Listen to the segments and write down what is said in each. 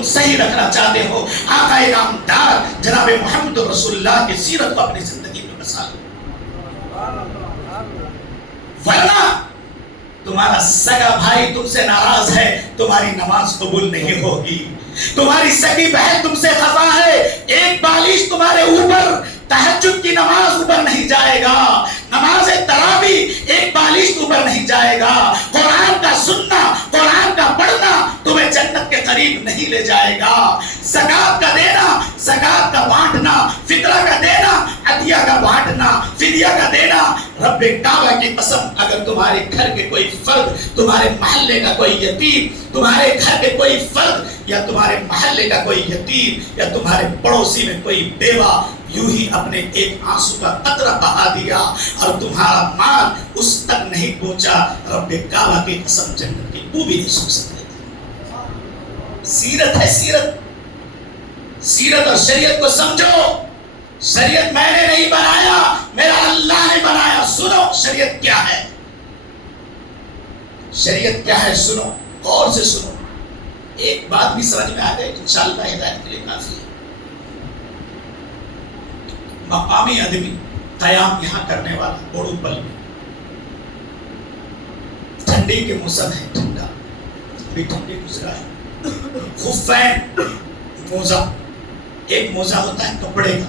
تم صحیح رکھنا چاہتے ہو آقا نامدار جناب محمد رسول اللہ کی سیرت کو اپنی زندگی میں بسا لو، ورنہ تمہارا سگا بھائی تم سے ناراض ہے، تمہاری نماز قبول نہیں ہوگی، تمہاری سگی بہن تم سے خفا ہے، ایک بالش تمہارے اوپر تہجد کی نماز اوپر نہیں جائے گا، نماز تراوی ایک بالش اوپر نہیں جائے گا، قرآن کا سننا قرآن کا پڑھنا تمہیں جنت کے قریب نہیں لے جائے گا، زکات کا دینا زکات کا بانٹنا، فطرہ کا دینا عطیہ کا بانٹنا، فدیہ کا دینا، رب کعبہ کی قسم اگر تمہارے گھر کے کوئی فرد، تمہارے محلے کا کوئی یتیم، تمہارے گھر کے کوئی فرد یا تمہارے محلے کا کوئی یتیم یا تمہارے پڑوسی میں کوئی بیوہ یوں ہی اپنے ایک آنسو کا قطرہ بہا دیا اور تمہارا مال اس تک نہیں پہنچا، رب کعبہ کی قسم جنت کی بو بھی نہیں سو سکتے۔ سیرت ہے سیرت، سیرت اور شریعت کو سمجھو، شریعت میں نے نہیں بنایا میرا اللہ نے بنایا۔ سنو شریعت کیا ہے، شریعت کیا ہے، سنو غور سے سنو، ایک بات بھی سمجھ میں آ گئی انشاءاللہ ہدایت کے لیے کافی ہے۔ مقامی آدمی قیام یہاں کرنے والا بوڑو پل میں، ٹھنڈی کے موسم ہے، ٹھنڈا ابھی ٹھنڈی گزرا ہے، خفین موزہ، ایک موزہ ہوتا ہے کپڑے کا،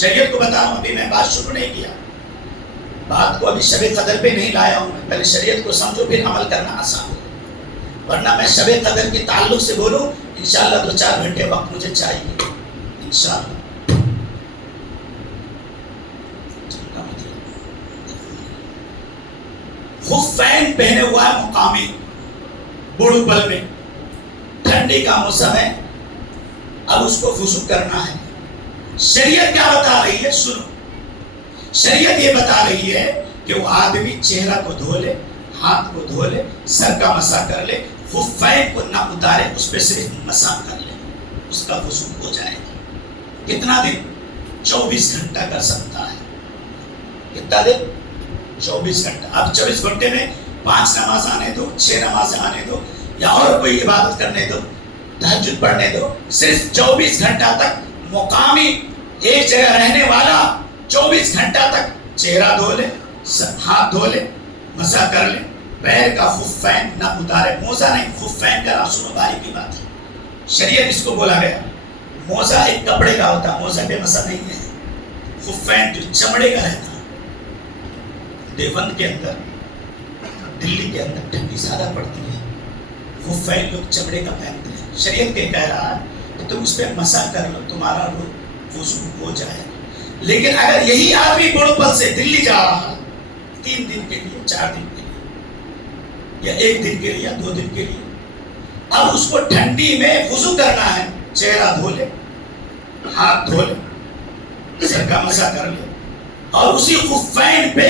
شریعت کو بتا رہا ہوں، ابھی میں بات شروع نہیں کیا، بات کو ابھی شب قدر پہ نہیں لایا ہوں میں، پہلے شریعت کو سمجھو پھر عمل کرنا آسان ہو، ورنہ میں شب قدر کے تعلق سے بولوں انشاءاللہ 2-4 گھنٹے وقت مجھے چاہیے انشاءاللہ۔ خفین پہنے ہوا ہے مقامی بوڑو پل میں، ٹھنڈی کا موسم ہے، اب اس کو وضو کرنا ہے۔ شریعت کیا بتا رہی ہے، سنو، شریعت یہ بتا رہی ہے کہ وہ آدمی چہرہ کو دھو لے، ہاتھ کو دھو لے، سر کا مسح کر لے، خفین کو نہ اتارے، اس پہ صرف مسح کر لے، اس کا وضو ہو جائے گا۔ کتنا دن؟ 24 گھنٹہ کر سکتا ہے۔ کتنا دن؟ 24 گھنٹہ۔ اب 24 گھنٹے میں 5 نماز آنے دو، 6 نماز آنے دو، یا اور کوئی عبادت کرنے دو، تہجد پڑھنے دو، صرف 24 گھنٹہ تک مقامی ایک جگہ رہنے والا 24 گھنٹہ تک چہرہ دھو لے، ہاتھ دھو لے، مسح کر لے، پیر کا خفین نہ اتارے، موزہ نہیں، خفین کا رسول باری کی بات ہے، شریعت اس کو بولا گیا۔ موزہ ایک کپڑے کا ہوتا ہے، موزہ پہ مسح نہیں ہے، خفین جو چمڑے کا رہتا ہے۔ دیوبند کے اندر، دلی کے اندر ٹھنڈی زیادہ پڑتی ہے، خفین لوگ چمڑے کا پہنتے ہیں، شریعت کے کہہ رہا ہے کہ تم اس پہ مسح کر لو، تمہارا وضو ہو جائے۔ لیکن اگر یہی آدمی بوڑو پل سے دلی جا رہا ہے 3 دن کے لیے، 4 دن کے لیے، یا 1 دن کے لیے، یا 2 دن کے لیے، اب اس کو ٹھنڈی میں وضو کرنا ہے، چہرہ دھو لے، ہاتھ دھو لے، سر کا مسح کر لے، اور اسی خفین پہ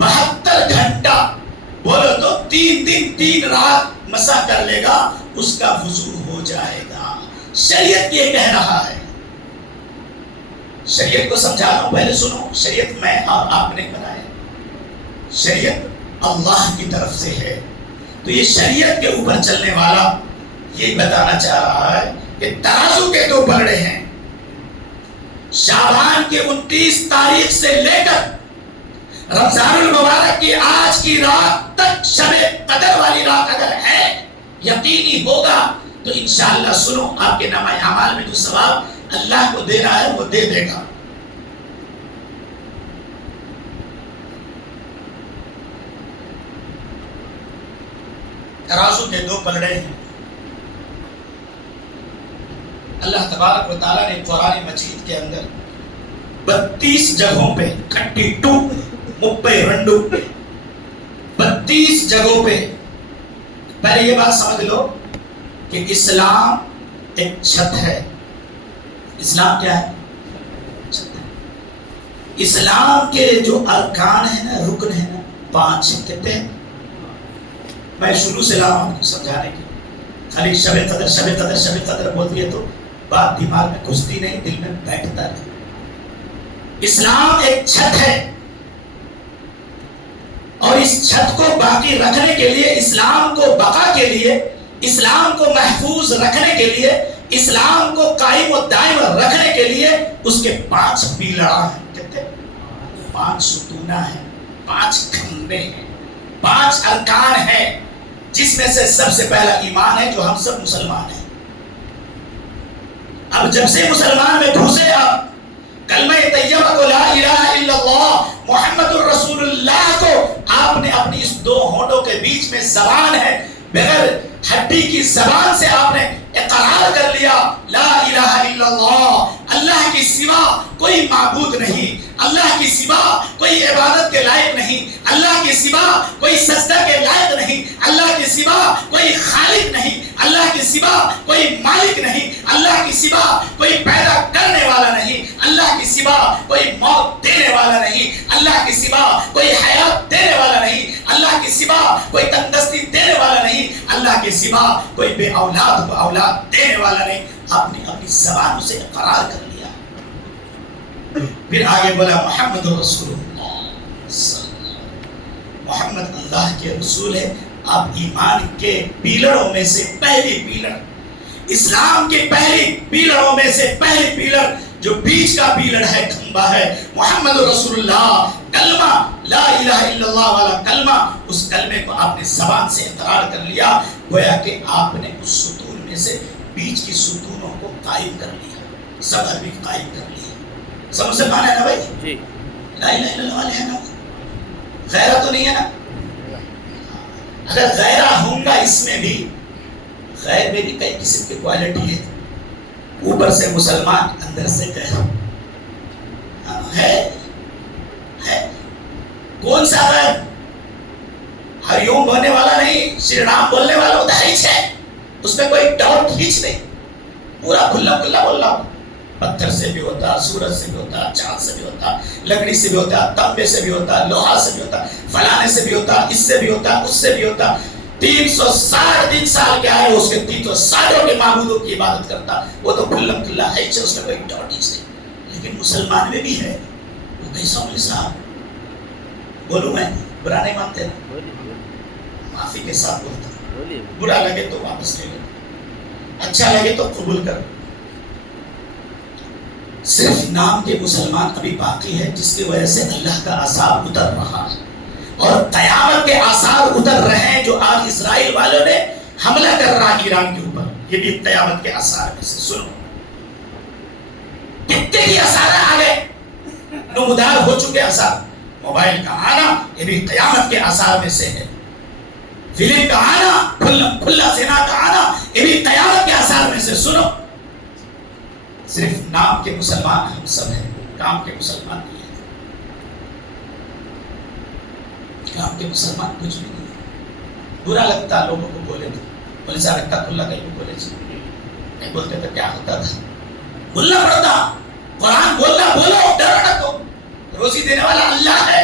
72 گھنٹہ بولو تو 3 دن 3 رات مسح کر لے گا، اس کا وضو ہو جائے گا۔ شریعت یہ کہہ رہا ہے، شریعت کو سمجھا رہا ہوں، پہلے سنو، شریعت میں اور آپ نے بنایا، شریعت اللہ کی طرف سے ہے، تو یہ شریعت کے اوپر چلنے والا یہ بتانا چاہ رہا ہے کہ ترازو کے 2 پلڑے ہیں، شعبان کے 29 تاریخ سے لے کر رمضان المبارک کی آج کی رات تک شب قدر والی رات اگر ہے، یقینی ہوگا تو انشاءاللہ سنو، آپ کے نامہ اعمال میں جو ثواب اللہ کو دینا ہے وہ دے دے گا۔ ترازو کے 2 پلڑے ہیں، اللہ تبارک و تعالیٰ نے قرآن مجید کے اندر 32 جگہوں پہ 32 جگہوں پہ، پہلے یہ بات سمجھ لو کہ اسلام ایک چھت ہے۔ اسلام کیا ہے؟ چھت ہے۔ اسلام کے جو ارکان ہیں نا، رکن ہیں نا، 5 کہتے ہیں، میں شروع سے لا رہا ہوں سمجھانے کی، خالی شب قدر شب قدر شب قدر بول دیے تو بات دماغ میں گھستی نہیں، دل میں بیٹھتا رہے۔ اسلام ایک چھت ہے، اور اس چھت کو باقی رکھنے کے لیے، اسلام کو بقا کے لیے اسلام کو محفوظ رکھنے کے لیے، اسلام کو قائم و دائم رکھنے کے لیے اس کے 5 پیلڑ ہیں، کہتے ہیں 5 ستونہ ہیں، 5 کھمبے ہیں، 5 ارکان ہیں، جس میں سے سب سے پہلا ایمان ہے جو ہم سب مسلمان ہیں۔ اب جب سے مسلمان میں گھسے، آپ کلمہ طیبہ کو، لا الہ الا اللہ محمد الرسول اللہ کو، آپ نے اپنی اس 2 ہونٹوں کے بیچ میں زبان ہے، بغیر ہڈی کی زبان سے آپ نے اقرار کر لیا، لا الہ الا اللہ، اللہ کی سوا کوئی معبود نہیں، اللہ کی سوا کوئی عبادت کے لائق نہیں، اللہ کی سوا کوئی سجدہ کے لائق نہیں، اللہ کی سوا کوئی خالق نہیں، اللہ کی سوا کوئی مالک نہیں، اللہ کی سوا کوئی پیدا کرنے والا نہیں، اللہ کی سوا کوئی موت دینے والا نہیں، اللہ کی سوا کوئی حیات دینے والا نہیں، اللہ کی سوا کوئی تندرستی دینے والا نہیں، اللہ کے سوا کوئی بے اولاد کو اولاد دینے والا نہیں۔ آپ نے اپنی زبان سے اقرار کر لیا۔ پھر آگے بولا محمد رسول اللہ، محمد اللہ کے رسول ہے۔ آپ ایمان کے پیلروں میں سے پہلی پیلر، اسلام کے پہلی پیلروں میں سے پہلی پیلر جو بیچ کا پیلر ہے، کھمبا ہے، محمد رسول اللہ، کلمہ لا الہ الا اللہ والا کلمہ، اس کلمے کو آپ نے زبان سے اقرار کر لیا، گویا کہ آپ نے اس ستون میں سے بیچ کی ستونوں کو قائم کر لیا، صبر بھی قائم کر لیا۔ سب مسلمان ہے نا بھائی؟ جی، لا الہ الا اللہ والے ہیں نا؟ غیرہ تو نہیں ہے نا؟ اگر غیرہ ہوں گا، اس میں بھی غیر میں بھی کئی قسم کی کوالٹی ہے، اوپر سے مسلمان اندر سے غیر ہے۔ کون سا غیر؟ ہریوم بولنے والا نہیں، شری رام بولنے والا ہوتا ہے، اس میں کوئی ڈاؤٹ ہیچ نہیں، پورا کھلا کھلا بول رہا ہوں۔ پتھر سے بھی ہوتا، سورج سے بھی ہوتا، چاند سے بھی ہوتا، لکڑی سے بھی ہوتا، تانبے سے بھی ہوتا، لوہا سے بھی ہوتا، فلانے سے بھی ہوتا، اس سے بھی ہوتا، اس سے بھی ہوتا۔ 360 سال کے آئے، اس کے 360 کے معبودوں کی عبادت کرتا، وہ تو کھلا کھلا ہے، اس میں کوئی ڈاؤٹ ہیچ نہیں۔ لیکن مسلمان میں بھی ہے، وہ کیسا مولوی صاحب؟ بولوں میں، برا نہیں مانتے نا، معافی کے ساتھ بولتا، برا لگے تو واپس لے لو، اچھا لگے تو قبول کر۔ صرف نام کے مسلمان ابھی باقی ہے، جس کی وجہ سے اللہ کا عذاب اتر رہا ہے اور قیامت کے آثار اتر رہے ہیں، جو آج اسرائیل والوں نے حملہ کر رہا ایران کے اوپر، یہ بھی قیامت کے آثار میں سے۔ سنو کتنے کی آثار آ گئے، نمودار ہو چکے آثار۔ موبائل کا آنا یہ بھی قیامت کے آثار میں سے ہے، فلم کا آنا، کھلا زنا کا آنا، یہ بھی قیامت کے آثار میں سے۔ سنو، صرف نام کے مسلمان ہم سب ہیں، کام کے مسلمان نہیں ہیں، کام کے مسلمان کچھ بھی نہیں ہے۔ برا لگتا لوگوں کو بولے تو، بولے سا رکھتا کھلا کہیں کو بولے جی نہیں بولتے تو کیا ہوتا تھا، بولنا پڑتا، قرآن بولنا، بولو، ڈرو نہ کو، روزی دینے والا اللہ ہے۔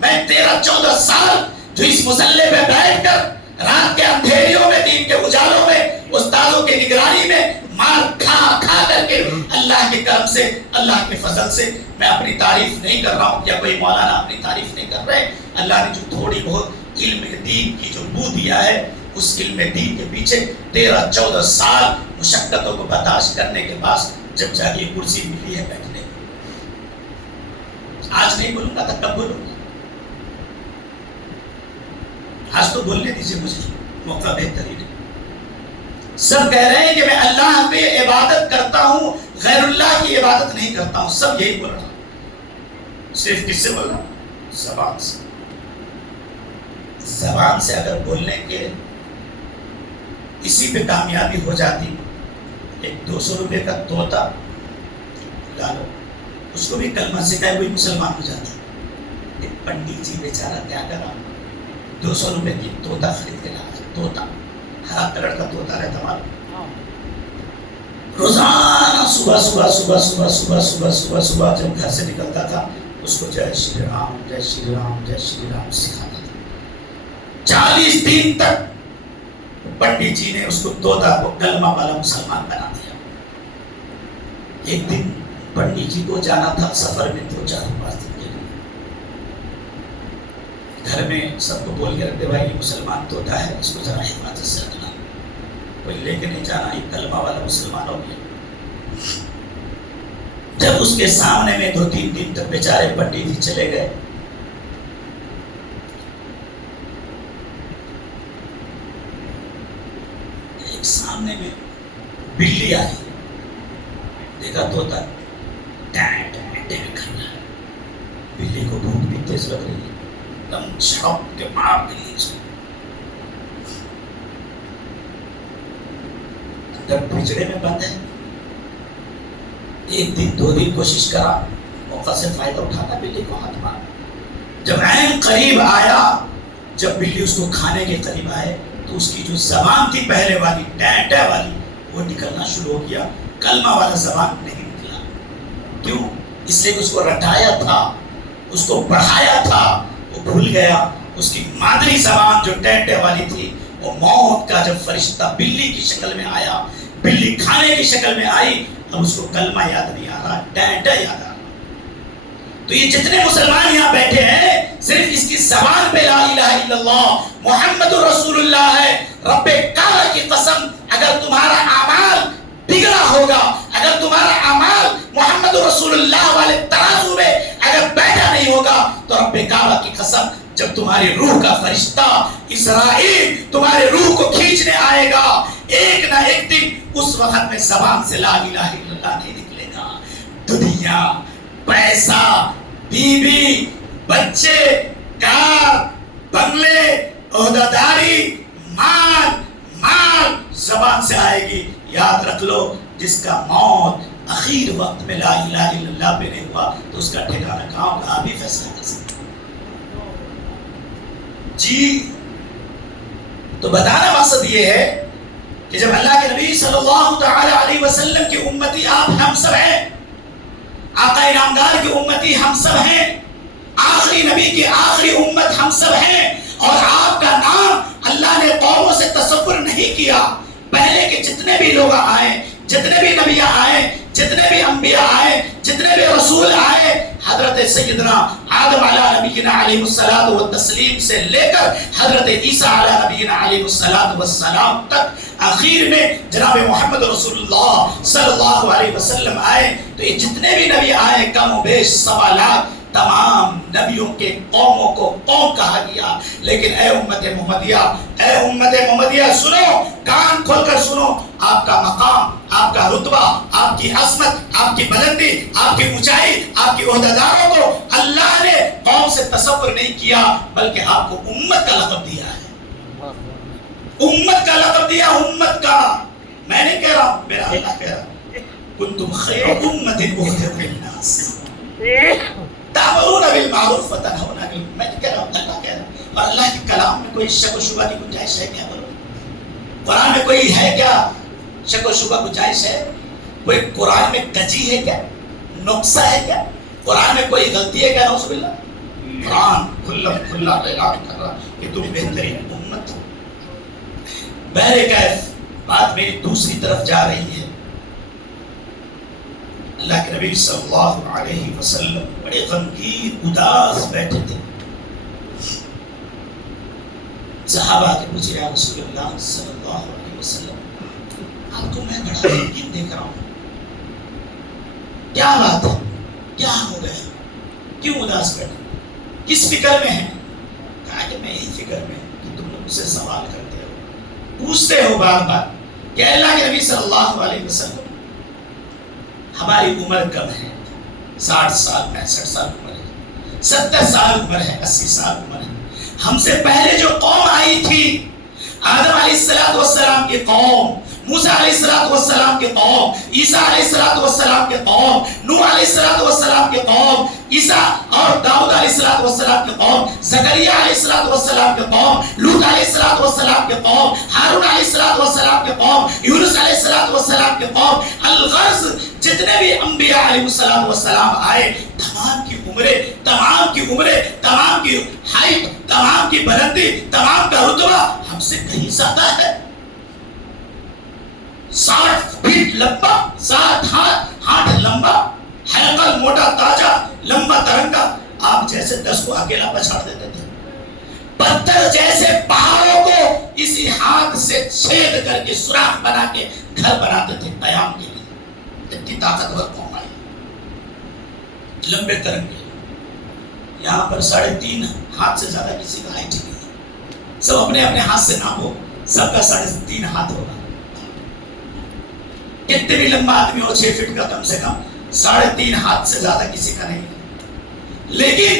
میں 13-14 سال جو اس مسلح پہ بیٹھ کر رات کے اندھیریوں میں، دین کے اجالوں میں، استادوں کی نگرانی میں مار کھا کھا کر کے، اللہ کے کرم سے، اللہ کے فضل سے، میں اپنی تعریف نہیں کر رہا ہوں یا کوئی مولانا اپنی تعریف نہیں کر رہے، اللہ نے جو تھوڑی بہت علم دین کی جو بو دیا ہے، اس علم دین کے پیچھے 13-14 سال مشقتوں کو برداشت کرنے کے بعد جب جا کے کرسی ملی ہے بیٹھنے، آج نہیں بولوں گا تو کب بولوں گا؟ آج تو بولنے دیجیے مجھے، موقع بہترین ہے۔ سب کہہ رہے ہیں کہ میں اللہ پہ عبادت کرتا ہوں، غیر اللہ کی عبادت نہیں کرتا ہوں، سب یہی بول رہا ہوں۔ صرف کس سے بول رہا ہوں؟ زبان سے۔ زبان سے اگر بولنے کے اسی پہ کامیابی ہو جاتی، ایک 200 روپے کا طوطا لا لو، اس کو بھی کلمہ سکھائے، وہی مسلمان ہو جاتا۔ ایک پنڈت جی بیچارہ کیا کرا، 200 روپے کی طوطا خرید کے لایا، طوطا ہرا کلر کا طوطا رہتا ہمارا، روزانہ صبح صبح صبح صبح صبح صبح صبح صبح جب گھر سے نکلتا تھا، اس کو جے شری رام جے شری رام جے شری رام سکھاتا تھا۔ 40 دن تک پنڈت جی نے اس کو طوطا کو کلمہ والا مسلمان بنا دیا۔ ایک دن پنڈت جی کو جانا تھا سفر میں 2-4 دن کے لیے، گھر میں سب کو بول کے رکھتے، بھائی یہ مسلمان طوطا ہے، اس کو ذرا حفاظت سے رکھنا۔ کوئی لے کے نہیں جانا، یہ کلمہ والا مسلمان ہو گیا۔ جب اس کے سامنے میں 2-3 دن تک بیچارے پنڈت جی چلے گئے، ایک سامنے میں بلی آئی، دیکھا طوطا ٹین ٹین ٹین کر رہا ہے، بلی کو بھوک بھی تیز لگ رہی ہے، دم چھڑک کے مار بلی اس کو اندر پچڑے میں بند ہے۔ 1 دن 2 دن کوشش کرا، موقع سے فائدہ اٹھانا، بلی کو ہاتھ مارا۔ جب عین قریب آیا، جب بلی اس کو کھانے کے قریب آئے تو اس کی جو زبان تھی پہلے والی ٹین ٹین والی وہ نکلنا شروع ہو گیا، کلمہ والا زبان نہیں نکلا۔ کیوں؟ اس لیے کہ اس کو رٹایا تھا، اس کو پڑھایا تھا، وہ بھول گیا۔ اس کی مادری زبان جو ٹین ٹین والی تھی، وہ موت کا جب فرشتہ بلی کی شکل میں آیا، بلی کھانے کی شکل میں آئی، اب اس کو کلمہ یاد نہیں آ رہا، ٹین ٹین یاد آ رہا۔ تو یہ جتنے مسلمان یہاں بیٹھے ہیں، صرف اس کی زبان پہ لا الہ الا اللہ محمد رسول اللہ ہے۔ رب کعبہ کی قسم، اگر تمہارا اعمال بگڑا ہوگا، اگر تمہارا اعمال محمد رسول اللہ والے ترازو میں اگر بیٹھا نہیں ہوگا، تو رب کعبہ کی قسم جب تمہاری روح کا فرشتہ اسرائیل تمہارے روح کو کھینچنے آئے گا، ایک نہ ایک دن اس وقت میں زبان سے لا الہ الا اللہ نہیں نکلے گا۔ دنیا، پیسہ، بیوی، بچے، کار، بنگلے، عہدیداری، مال زبان سے آئے گی۔ یاد رکھ لو، جس کا موت اخیر وقت میں لا الہ الا اللہ پہ نہیں ہوا تو اس کا ٹھکانہ کہاں ہوگا؟ آپ ہی فیصلہ کر سکتے جی۔ تو بتانا مقصد یہ ہے کہ جب اللہ کے نبی صلی اللہ تعالی علیہ وسلم کی امتی آپ ہم سب ہیں، آقا انعامدار کی امتی ہم سب ہیں، آخری نبی کی آخری امت ہم سب ہیں، اور آپ کا نام اللہ نے قوموں سے تصور نہیں کیا۔ پہلے کے جتنے بھی لوگ آئے، جتنے بھی نبی آئے، جتنے بھی انبیاء آئے، جتنے بھی رسول آئے، حضرت سیدنا آدم علیہ نبینا علیہ الصلوۃ والتسلیم سے لے کر حضرت عیسیٰ علیہ نبینا علیہ الصلوۃ والسلام تک، آخر میں جناب محمد رسول اللہ صلی اللہ علیہ وسلم آئے۔ تو یہ جتنے بھی نبی آئے، کم و بیش 1.25 لاکھ، تمام نبیوں کے قوموں کو قوم کہا گیا۔ لیکن اے امت محمدیہ، سنو، کان کھول کر سنو، آپ کا مقام، آپ کا رتبہ، آپ کی عظمت، آپ کی بلندی، آپ کی اونچائی، آپ کی عہدیداروں کو اللہ نے قوم سے تصور نہیں کیا، بلکہ آپ کو امت کا لقب دیا ہے۔ امت کا لقب دیا، امت کا۔ میں نہیں کہہ رہا ہوں، میرا اللہ کہہ رہا، کنتم خیر امت اخرجت للناس تأمرون بالمعروف وتنہون عن المنکر۔ میں کہہ رہا ہوں، اللہ کہہ رہا ہے، اور اللہ کے کلام میں کوئی شک و شبہ کی گنجائش ہے کیا؟ بولو، قرآن میں کوئی ہے کیا شک و شبہ گنجائش ہے؟ کوئی قرآن میں کجی ہے کیا؟ نقصہ ہے کیا؟ قرآن میں کوئی غلطی ہے کیا؟ نعوذ باللہ۔ قرآن کھلا اعلان کر رہا کہ تم بہترین امت ہو۔ بہرکیف بات میری دوسری طرف جا رہی ہے۔ اللہ کے نبی صلی اللہ علیہ وسلم بڑے غمگین اداس بیٹھے تھے۔ صحابہ کے پوچھے، یا رسول اللہ صلی اللہ علیہ وسلم، آپ کو میں بڑا غمگین دیکھ رہا ہوں، کیا بات ہے؟ کیا ہو گیا؟ کیوں اداس بیٹھے؟ کس فکر میں ہیں؟ کہا کہ میں یہی فکر میں کہ تم لوگ مجھ سے سوال کرتے ہو، پوچھتے ہو بار بار کہ اللہ کے نبی صلی اللہ علیہ وسلم، ہماری عمر کم ہے، 60 سال 65 سال عمر ہے، 70 سال عمر ہے، 80 سال عمر ہے۔ ہم سے پہلے جو قوم آئی تھی، آدم علیہ السلام کی قوم، موسیٰ علیہ السلام کی قوم، عیسیٰ علیہ السلام کی قوم، نوح علیہ السلام کی قوم، عیسیٰ اور داؤد علیہ السلام کی قوم، زکریا علیہ السلام کی قوم، لوط علیہ السلام کی قوم، ہارون علیہ السلام کی قوم، یونس علیہ السلام کی قوم، الغرض جتنے بھی انبیاء علیہ السلام آئے، تمام کی عمریں، تمام کی عمریں، تمام کی ہائٹ، تمام کی بلندی، تمام کا رتبہ ہم سے کہیں زیادہ ہے۔ 60 فٹ لمبا، 7 ہاتھ لمبا، ہیکل موٹا تاجا، لمبا ترنگا، آپ جیسے 10 کو اکیلا پچھاڑ دیتے تھے۔ پتھر جیسے پہاڑوں کو اسی ہاتھ سے چھید کر کے سوراخ بنا کے گھر بناتے تھے قیام کے لیے. اتنی طاقتور قوم آئی. لمبے ترنگے یہاں پر 3.5 ہاتھ سے زیادہ کسی کا ہائٹ نہیں ہے. سب اپنے اپنے ہاتھ سے ناپو, سب کا 3.5 ہاتھ ہوگا. کتنے بھی لمبا آدمی ہو 6 فٹ کا کم سے کم 3.5 ہاتھ سے زیادہ کسی کا نہیں ہے. لیکن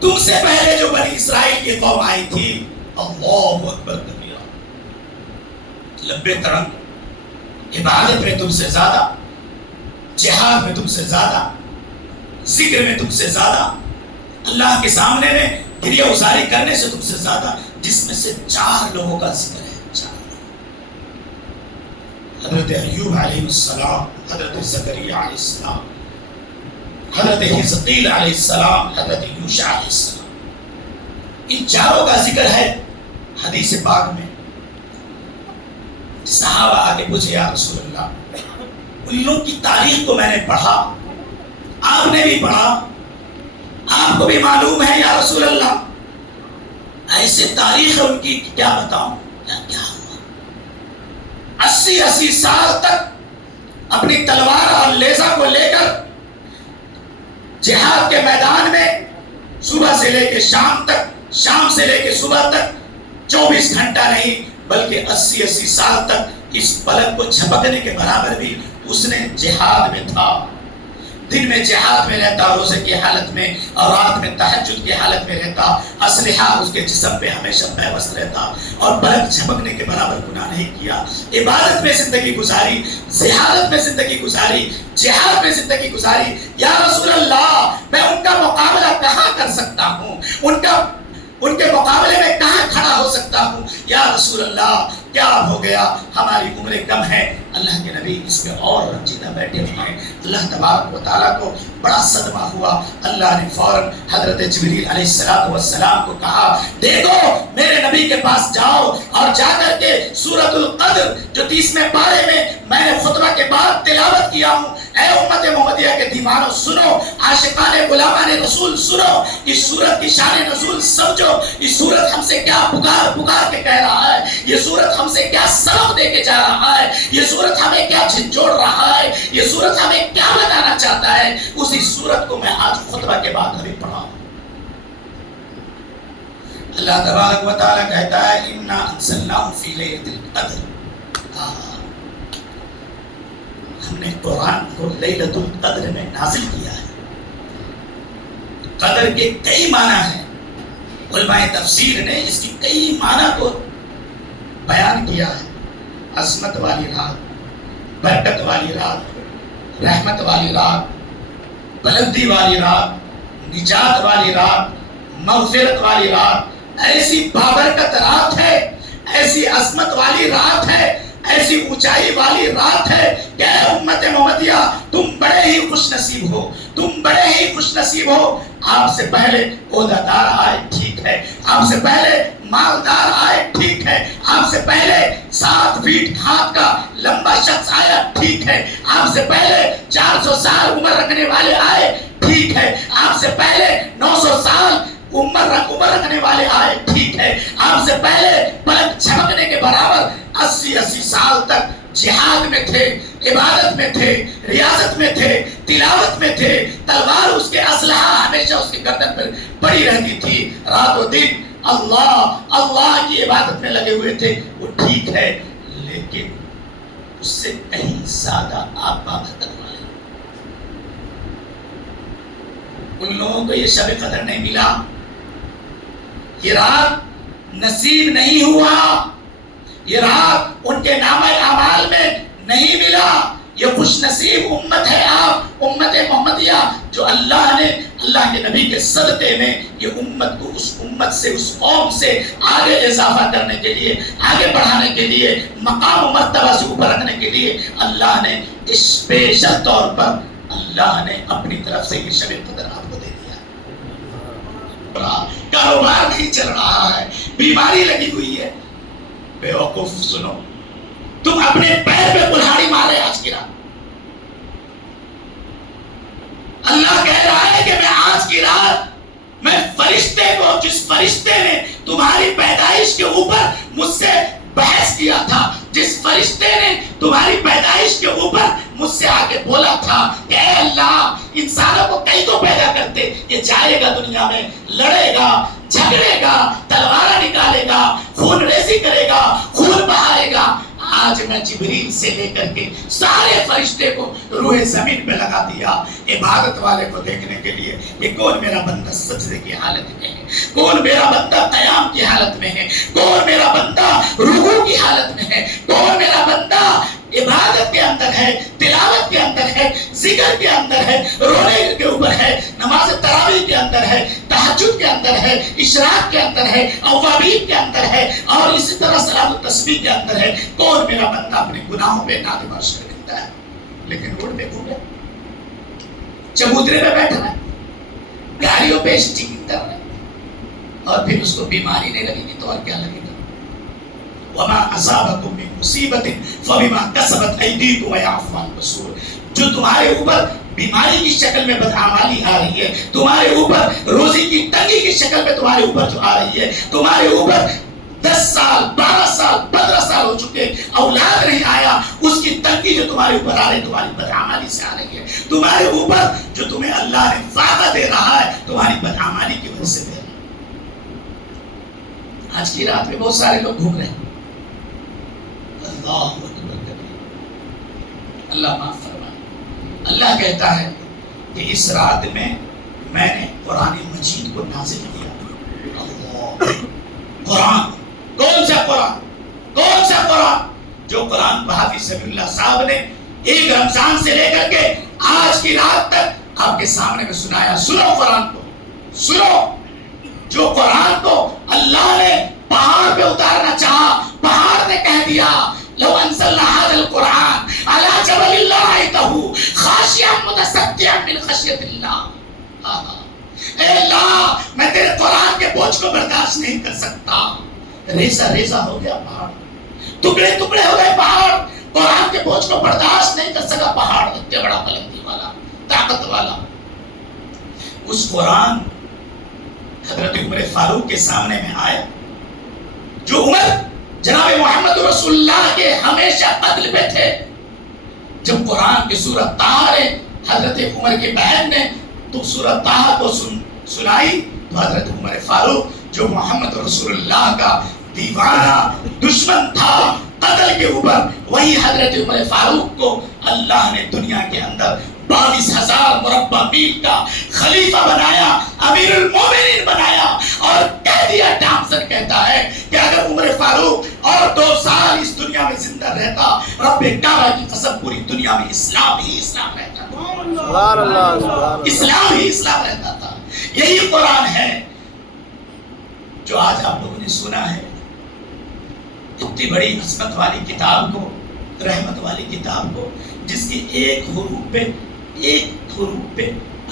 تم سے پہلے جو بنی اسرائیل کی قوم آئی تھی, اللہ اکبر کبیرہ, لمبے ترنگ, عبادت میں تم سے زیادہ, جہاد میں تم سے زیادہ, ذکر میں تم سے زیادہ, اللہ کے سامنے میں گریہ گزاری کرنے سے تم سے زیادہ, جس میں سے 4 لوگوں کا ذکر ہے. 4 حضرت ایوب علیہ السلام, حضرت زکریا علیہ السلام, حضرت حزقیل علیہ السلام, حضرت یوشع علیہ السلام. ان 4 کا ذکر ہے حدیث پاک میں. صحابہ آگے پوچھے یا رسول اللہ, ان لوگوں کی تاریخ کو میں نے پڑھا, آپ نے بھی پڑھا, آپ کو بھی معلوم ہے یا رسول اللہ, ایسے تاریخ ہے ان کی کیا بتاؤں, کیا ہوا. 80 سال تک اپنی تلوار اور لیزا کو لے کر جہاد کے میدان میں صبح سے لے کے شام تک, شام سے لے کے صبح تک, 24 گھنٹہ نہیں بلکہ 80 سال تک اس پلک کو جھپکنے کے برابر بھی اس نے جہاد میں تھا. دن میں جہاد میں رہتا, روزے کی حالت میں, اور رات میں تہجد کی حالت میں رہتا, اسلحہ اس کے جسم پہ ہمیشہ پیوست رہتا, اور پلک جھپکنے کے برابر گناہ نہیں کیا. عبادت میں زندگی گزاری, زہادت میں زندگی گزاری, جہاد میں زندگی گزاری. یا رسول اللہ, میں ان کا مقابلہ کہاں کر سکتا ہوں, ان کے مقابلے میں کہاں کھڑا ہو سکتا ہوں. یا رسول اللہ کیا ہو گیا, ہماری عمریں کم ہیں. اللہ کے نبی اس میں اور رنجیدہ بیٹھے ہوئے ہیں. اللہ تبارک و تعالیٰ کو بڑا صدمہ ہوا. اللہ نے فوراً حضرت جبریل علیہ السلام کو کہا, دیکھو میرے نبی کے پاس جاؤ اور جا کر کے سورۃ القدر جو 30ویں پارے میں نے خطبہ کے بعد تلاوت کیا ہوں, اے امت محمدیہ کے دیوانوں سنو, عاشقان غلامان رسول سنو, اس سورت کی شان نزول سمجھو. اس سورت ہم سے کیا پکار کے کہہ رہا ہے, یہ سورت ہم سے کیا سبق دے کے جا رہا ہے, یہ سورت ہمیں کیا جھنجھوڑ رہا ہے, یہ سورت ہمیں کیا بتانا چاہتا ہے. اسی سورت کو میں آج خطبہ کے بعد ابھی پڑھا ہوں. اللہ تبارک و تعالیٰ کہتا ہے, اِنَّا أَنزَلْنَاهُ فِي لَيْلَةِ الْقَدْرِ. ہم نے قرآن کو لیلۃ القدر میں نازل کیا ہے. قدر کے کئی معنی ہیں, علماء تفسیر نے اس کی کئی معنی کو بیان کیا ہے. عظمت والی رات, برکت والی رات, رحمت والی رات, بلندی والی رات, نجات والی رات, مغفرت والی رات. ایسی بابرکت رات ہے, ایسی عظمت والی رات ہے, ایسی اونچائی والی رات ہے کہ اے امت محمدیہ تم بڑے ہی خوش نصیب ہو, تم بڑے ہی خوش نصیب ہو. آپ سے پہلے عہدیدار آئے ٹھیک ہے, آپ سے پہلے مالدار آئے ٹھیک ہے, آپ سے پہلے 7 فیٹ ہاتھ کا لمبا شخص آیا ٹھیک ہے, آپ سے پہلے 400 سال عمر رکھنے والے آئے ٹھیک ہے, آپ سے پہلے 900 سال عمر رکھنے والے آئے ٹھیک ہے, آپ سے پہلے پلک جھپکنے کے برابر 80 سال تک جہاد میں تھے, عبادت میں تھے, ریاضت میں تھے, تلاوت میں تھے, تلوار اس کے اسلحہ ہمیشہ اس کی گردن پر پڑی رہتی تھی, رات و دن اللہ کی عبادت میں لگے ہوئے تھے. وہ ٹھیک ہے, لیکن اس سے کہیں زیادہ آپ بابرکت والے. ان لوگوں کو یہ شب قدر نہیں ملا, یہ رات نصیب نہیں ہوا, یہ رات ان کے نامہ اعمال میں نہیں ملا. یہ خوش نصیب امت ہے آپ, امت محمدیہ, جو اللہ نے اللہ کے نبی کے صدقے میں یہ امت کو اس امت سے, اس قوم سے آگے اضافہ کرنے کے لیے, آگے بڑھانے کے لیے, مقام و مرتبہ سے اوپر رکھنے کے لیے اللہ نے اسپیشل طور پر اللہ نے اپنی طرف سے یہ شب قدر آپ کو دے دیا. کاروبار نہیں چل رہا ہے, بیماری لگی ہوئی ہے. بے وقوف سنو, تم اپنے پیر پہ کلہاڑی مارے آج کی رات. اللہ کہہ رہا ہے کہ میں آج کی رات میں فرشتے کو، جس فرشتے نے تمہاری پیدائش کے اوپر مجھ سے بحث کیا تھا، جس فرشتے نے تمہاری پیدائش کے اوپر مجھ سے آ کے بولا تھا کہ اے اللہ انسانوں کو کہیں تو پیدا کرتے، یہ جائے گا دنیا میں، لڑے گا، جھگڑے گا، تلوار نکالے گا، خون ریزی کرے گا، خون بہائے گا، آج میں جبریل سے لے کر کے سارے فرشتے کو روح زمین پہ لگا دیا عبادت والے کو دیکھنے کے لیے کہ کون میرا بندہ سجدے کی حالت میں ہے، کون میرا بندہ قیام کی حالت میں ہے، کون میرا بندہ رکوع کی حالت میں ہے، کون میرا بندہ عبادت کے اندر ہے، تلاوت کے اندر ہے، ذکر کے اندر ہے، رونے کے اوپر ہے، نماز تراویح کے اندر ہے، تہجد کے اندر ہے، اشراق کے اندر ہے، اوابین کے اندر ہے، اور اسی طرح صلاۃ التسبیح کے اندر ہے۔ کون میرا بندہ اپنے گناہوں پہ نادم عرش کر دیتا ہے، لیکن روڈ پہ گھوم رہے، چبوترے پہ بیٹھا ہے، گاڑیوں پہ اسٹیکنگ کر رہے، اور پھر اس کو بیماری نہیں لگے گی تو اور کیا لگے گا؟ وما اصابکم من مصیبت فبما کسبت ایدیکم ویعفو عن کثیر۔ جو تمہارے اوپر بیماری کی شکل میں بدعمالی آ رہی ہے، تمہارے اوپر روزی کی تنگی کی شکل میں تمہارے اوپر جو آ رہی ہے، تمہارے اوپر 10 سال 12 سال 15 سال ہو چکے اولاد نہیں آیا، اس کی تنگی جو تمہارے اوپر آ رہی ہے تمہاری بدعمالی سے آ رہی ہے، تمہارے اوپر جو تمہیں اللہ نے فائدہ دے رہا ہے تمہاری بدعمالی کی وجہ سے دے رہا ہے۔ آج کی رات میں بہت سارے لوگ گھوم رہے ہیں، اللہ اللہ معاف فرمائے۔ اللہ کہتا ہے کہ اس رات میں میں نے قرآن مجید کو نازل کیا۔ اللہ، قرآن، کون سا قرآن؟ کون سا قرآن؟ جو قرآن حافظ سمیع اللہ صاحب نے ایک رمضان سے لے کر کے آج کی رات تک آپ کے سامنے میں سنایا۔ سنو قرآن کو، سنو۔ جو قرآن کو اللہ نے پہاڑ پہ اتارنا چاہا، پہاڑ نے کہہ دیا لو انزلنا هذا القرآن على جبل لرأيته خاشعا متصدعا من خشية الله۔ اے اللہ میں تیرے قرآن کے بوجھ کو برداشت نہیں کر سکتا۔ ریزہ ریزہ ہو گیا پہاڑ، ٹکڑے ٹکڑے ہو گئے پہاڑ، قرآن کے بوجھ کو برداشت نہیں کر سکا پہاڑ، اتنے بڑا بلندی والا، طاقت والا۔ اس قرآن حضرت عمر فاروق کے سامنے میں آیا، جو عمر جناب محمد رسول اللہ کے ہمیشہ قتل پہ تھے۔ جب قرآن کی سورۃ طٰہٰ نے حضرت عمر کی بہن نے تو سورۃ طٰہٰ کو سنائی تو حضرت عمر فاروق جو محمد رسول اللہ کا دیوانہ دشمن تھا قتل کے اوپر، وہی حضرت عمر فاروق کو اللہ نے دنیا کے اندر 22,000 مربع میل کا خلیفہ بنایا، امیر المومنین بنایا، اور کہہ دیا، ٹامسن کہتا ہے کہ اگر عمر فاروق اور 2 سال اس دنیا میں زندہ رہتا، رب کعبہ کی قسم پوری دنیا میں اسلام ہی اسلام رہتا تھا، اسلام ہی اسلام رہتا تھا۔ یہی قرآن ہے جو آج آپ لوگوں نے سنا ہے، اتنی بڑی عظمت والی کتاب کو، رحمت والی کتاب کو، جس کی ایک حروف پہ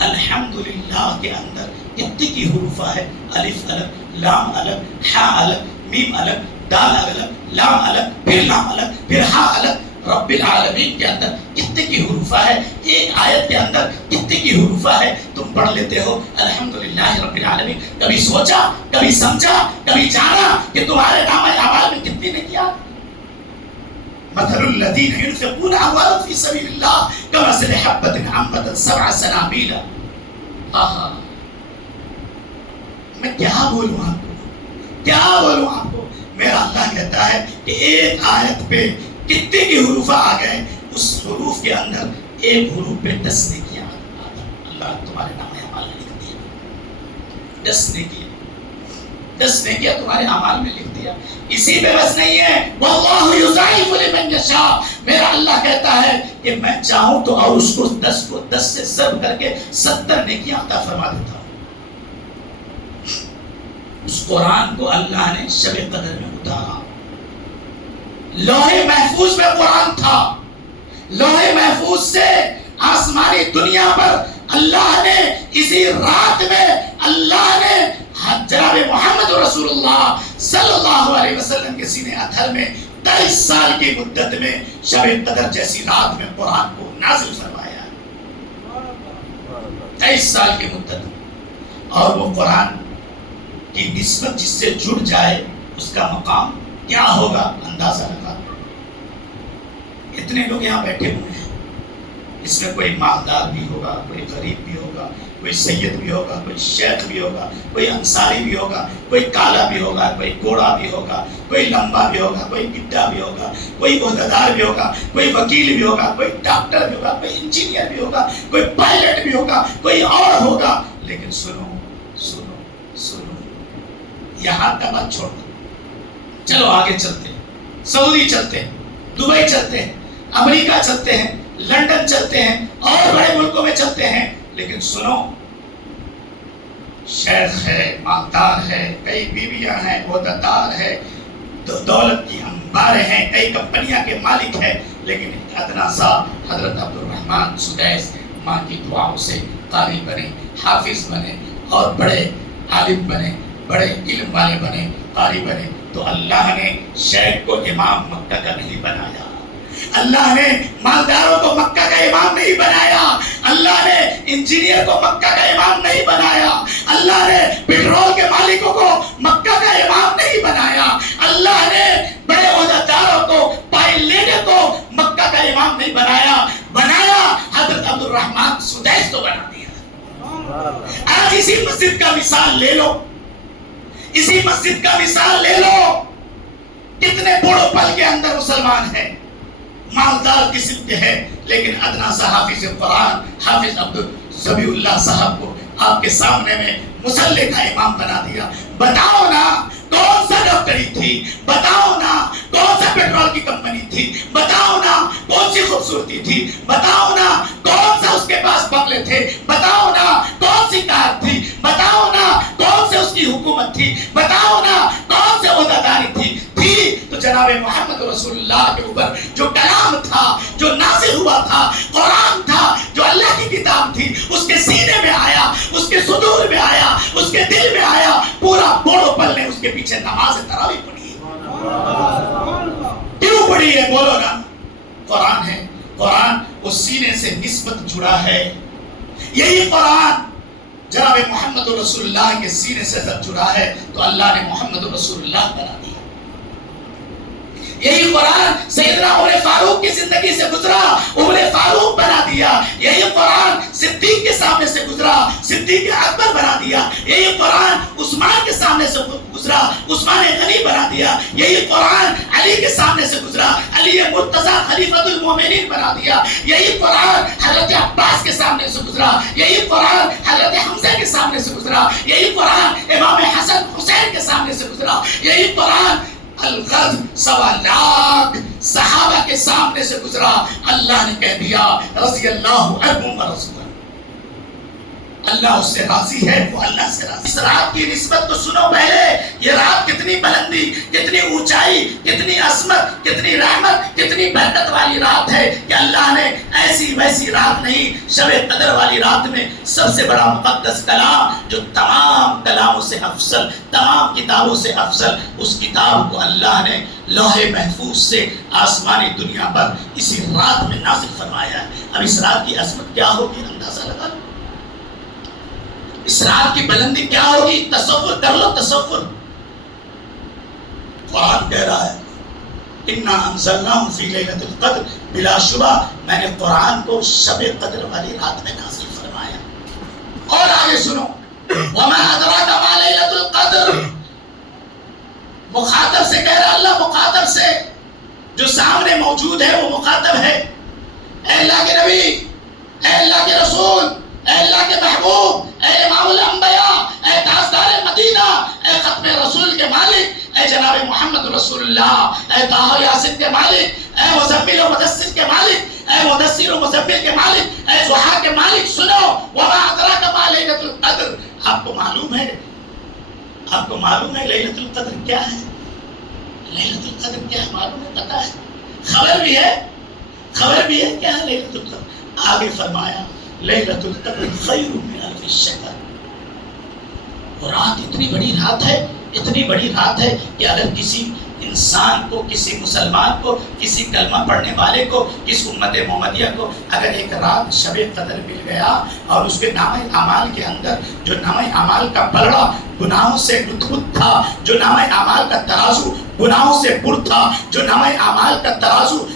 الحمدللہ کے اندر کتنی کی حروف ہے، الف الگ، لام الگ، ہا الگ، میم الگ، دال الگ، لام الگ، پھر لام الگ، پھر ہا الگ، رب العالمین کے اندر کتنے کی حروف ہے، ایک آیت کے اندر کتنے کی حروف ہے، تم پڑھ لیتے ہو الحمدللہ رب العالمین۔ کبھی سوچا، کبھی سمجھا، کبھی جانا کہ تمہارے نام اعمال میں کتنی نے کیا؟ مثل الذين ينفقون أموالهم في سبيل الله كمثل حبة أنبتت 7 سنابل۔ میں کیا بولوں آپ کو، کیا بولوں آپ کو؟ میرا اللہ کہتا ہے کہ ایک آیت پہ کتنے کے حروف آ گئے، اس حروف کے اندر ایک حروف پہ 10 نے کیا، اللہ تمہارے نام اعمال میں لکھ دیا، 10 نے کیا، 10 نے کیا تمہارے اعمال میں لکھ دیا۔ اسی پہ بس نہیں ہے، واللہ یضاعف لمن یشاء، میرا اللہ کہتا ہے کہ میں چاہوں تو اور اس کو 10 سے ضرب کر کے 70 نیکیاں عطا فرما دیتا ہوں۔ اس قرآن کو اللہ نے شب قدر میں اتارا، لوح محفوظ میں قرآن تھا، لوح محفوظ سے آسمانی دنیا پر اللہ نے اسی رات میں اللہ نے جناب محمد رسول اللہ صلی اللہ علیہ وسلم کے سینے ادھر میں 23 سال کی مدت میں شب قدر جیسی رات میں قرآن کو نازل فرمایا، 23 سال کی مدت۔ اور وہ قرآن کی نسبت جس سے جڑ جائے اس کا مقام کیا ہوگا اندازہ لگا. اتنے لوگ یہاں بیٹھے ہوئے ہیں، اس میں کوئی مالدار بھی ہوگا، کوئی غریب بھی ہوگا، کوئی سید بھی ہوگا، کوئی شیخ بھی ہوگا، کوئی انصاری بھی ہوگا، کوئی کالا بھی ہوگا، کوئی کوڑا بھی ہوگا، کوئی لمبا بھی ہوگا، کوئی گڈھا بھی ہوگا، کوئی عہدیدار بھی ہوگا، کوئی وکیل بھی ہوگا، کوئی ڈاکٹر بھی ہوگا، کوئی انجینئر بھی ہوگا، کوئی پائلٹ بھی ہوگا، کوئی اور ہوگا. لیکن سنو سنو سنو، یہاں کا بات چھوڑ دو، چلو آگے چلتے ہیں، سعودی چلتے ہیں، دبئی چلتے ہیں، امریکہ چلتے ہیں، لندن چلتے ہیں، اور بڑے ملکوں میں چلتے ہیں. لیکن سنو، شیخ ہے، مالدار ہے، کئی بیویاں ہیں، عہدیدار ہے، دولت کی انباریں ہیں، کئی کمپنیاں کے مالک ہیں، لیکن ادنا سا حضرت عبد الرحمن سدیس ماں کی دعاؤں سے قاری بنے، حافظ بنے، اور بڑے عالم بنے، بڑے علم والے بنے، قاری بنے. تو اللہ نے شیخ کو امام مکہ کا نہیں بنایا، اللہ نے مالداروں کو مکہ کا امام نہیں بنایا، اللہ نے انجینئر کو مکہ کا امام نہیں بنایا، اللہ نے پیٹرول کے مالکوں کو مکہ کا امام نہیں بنایا، اللہ نے بڑے عہدیداروں کو، پائلٹ کو مکہ کا امام نہیں بنایا. بنایا حضرت عبد الرحمن سدیس تو بنا دیا. آج اسی مسجد کا مثال لے لو، اسی مسجد کا مثال لے لو. کتنے بڑوں پل کے اندر مسلمان ہیں، مالدار قسم کے ہیں، لیکن ادنا سا حافظ قرآن حافظ عبد الزبی اللہ صاحب کو آپ کے سامنے میں مصلی کا امام بنا دیا. بتاؤ نا کون سا ڈاکٹری تھی، بتاؤ نا کون سا پیٹرول کی کمپنی تھی، بتاؤ نا کون سی خوبصورتی تھی، بتاؤ نا کون سا اس کے پاس بنگلے تھے، بتاؤ نا کون سی کار تھی، بتاؤ نا کون سے اس کی حکومت تھی، بتاؤ نا کون سے عہدیداری تھی. تو جناب محمد رسول اللہ کے اوپر جو کلام تھا، جو نازل ہوا تھا، قرآن تھا، جو اللہ کی کتاب تھی، اس کے سینے میں آیا، اس کے صدور میں آیا، اس کے دل میں آیا. پورا بوڑو پل نے اس کے پیچھے نماز تراویح پڑھی. کیوں پڑھی ہے بولو نا؟ قرآن ہے، قرآن اس سینے سے نسبت جڑا ہے. یہی قرآن جناب محمد رسول اللہ کے سینے سے جب جڑا ہے تو اللہ نے محمد رسول اللہ بنا دیا. یہی قرآن سیدنا عمر فاروق کی زندگی سے گزرا، عمر فاروق بنا دیا. یہی قرآن صدیق کے سامنے سے گزرا، صدیق اکبر بنا دیا. یہی قرآن عثمان کے سامنے سے گزرا، عثمان غنی بنا دیا. یہی قرآن علی کے سامنے سے گزرا، علی مرتضی خلیفۃ المومنین بنا دیا. یہی قرآن حضرت عباس کے سامنے سے گزرا، یہی قرآن حضرت حمزہ کے سامنے سے گزرا، یہی قرآن امام حسن حسین کے سامنے سے گزرا. یہی قرآن الغرض 1.25 لاکھ صحابہ کے سامنے سے گزرا. اللہ نے کہہ دیا رضی اللہ عنہم ورضوا. اللہ اس سے راضی ہے، وہ اللہ سے راضی. اس رات کی نسبت کو سنو پہلے. یہ رات کتنی بلندی، کتنی اونچائی، کتنی عظمت، کتنی رحمت، کتنی برکت والی رات ہے کہ اللہ نے ایسی ویسی رات نہیں، شب قدر والی رات میں سب سے بڑا مقدس کلام جو تمام کلاموں سے افضل، تمام کتابوں سے افضل، اس کتاب کو اللہ نے لوح محفوظ سے آسمانی دنیا پر اسی رات میں نازل فرمایا ہے. اب اس رات کی عظمت کیا ہوگی اندازہ لگا لو. اس رات کی بلندی کیا ہوگی تصور کر لو. تصور قرآن کہہ رہا ہے انا انزلناہ فی لیلۃ القدر، بلا شبہ میں نے قرآن کو شب قدر والی رات میں نازل فرمایا. اور آگے سنو وما ادراک ما لیلۃ القدر. مخاطب سے کہہ رہا اللہ، مخاطب سے جو سامنے موجود ہے وہ مخاطب ہے. اے اللہ کے نبی، اے اللہ کے رسول، اے اللہ کے محبوب، اے امام الانبیاء، اے تاجدار مدینہ، اے ختم رسول کے مالک، اے جناب محمد رسول اللہ، اے طٰہٰ یاسین کے مالک، اے مزمل و مدثر کے مالک، اے مدثر و مزمل کے مالک، اے ضحیٰ کے مالک، سنو وما ادراک ما لیلۃ القدر. آپ کو معلوم ہے، آپ کو معلوم ہے لیلۃ القدر کیا ہے؟ لیلۃ القدر کیا ہے معلوم ہے؟ پتہ ہے؟ خبر بھی ہے، خبر بھی ہے کیا ہے لیلۃ القدر. آگے فرمایا لیلۃ القدر خیر من الف شہر. رات اتنی بڑی رات ہے، اتنی بڑی رات ہے کہ اگر کسی انسان کو، کسی مسلمان کو، کسی کلمہ پڑھنے والے کو، اس امت محمدیہ کو اگر ایک رات شب قدر مل گیا اور اس کے نامہ اعمال کے اندر جو نامہ اعمال کا پلڑا گناہوں سے لطفت تھا، جو نامہ اعمال کا ترازو گناہوں سے پر تھا، جو نامہ اعمال کا ترازو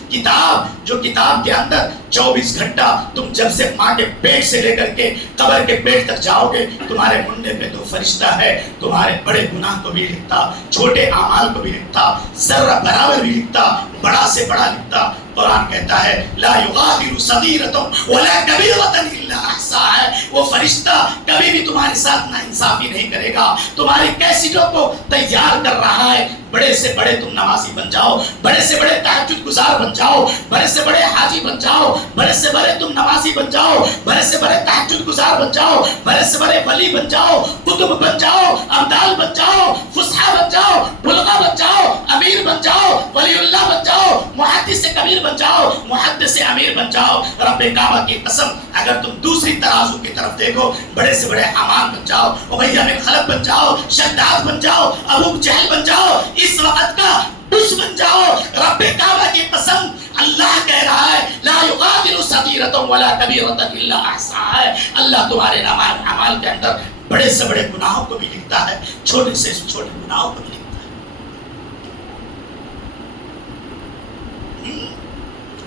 جو کتاب کے اندر 24 گھنٹہ تم جب سے ماں کے پیٹ سے لے کر کے قبر کے پیٹ تک جاؤ گے، تمہارے منڈے پہ تو فرشتہ ہے، تمہارے بڑے گناہ کو بھی لکھتا، چھوٹے اعمال کو بھی لکھتا، ذرہ برابر بھی لکھتا، بڑا سے بڑا لکھتا۔ قرآن کہتا ہے لا یغادر صغیرۃ ولا کبیرۃ الا احصاها، وہ فرشتہ کبھی بھی تمہارے ساتھ ناانصافی نہیں کرے گا، تمہاری کیسٹوں کو تیار کر رہا ہے، بڑے سے بڑے تم نمازی بن جاؤ، بڑے سے بڑے تہجد گزار بن جاؤ، بڑے سے بڑے حاجی بن جاؤ، بڑے سے بڑے تم نمازی بن جاؤ، بڑے سے بڑے تہجد گزار بن جاؤ، بڑے سے بڑے ولی بن جاؤ، قطب بن جاؤ، ابدال بن جاؤ، فصحا بن جاؤ، بلغا بن جاؤ، امیر بن جاؤ، ولی اللہ بن جاؤ، محدث کبیر بن جاؤ، محدث امیر بن جاؤ، رب کعبہ کی قسم اگر تم دوسری ترازو کی طرف دیکھو، بڑے سے بڑے حمام بن جاؤ، امیہ بن خلف بن جاؤ، شداد بن جاؤ، ابو جہل بن جاؤ، اس وقت کا بش بن جاؤ، رب کعبہ کی قسم اللہ کہہ رہا ہے لا یغادر صغیرۃ ولا کبیرۃ الا احصاها، اللہ تمہارے اعمال کے اندر بڑے سے بڑے گناہوں کو بھی لکھتا ہے، چھوٹے سے چھوٹے گناہوں کو بھی لکھتا ہے۔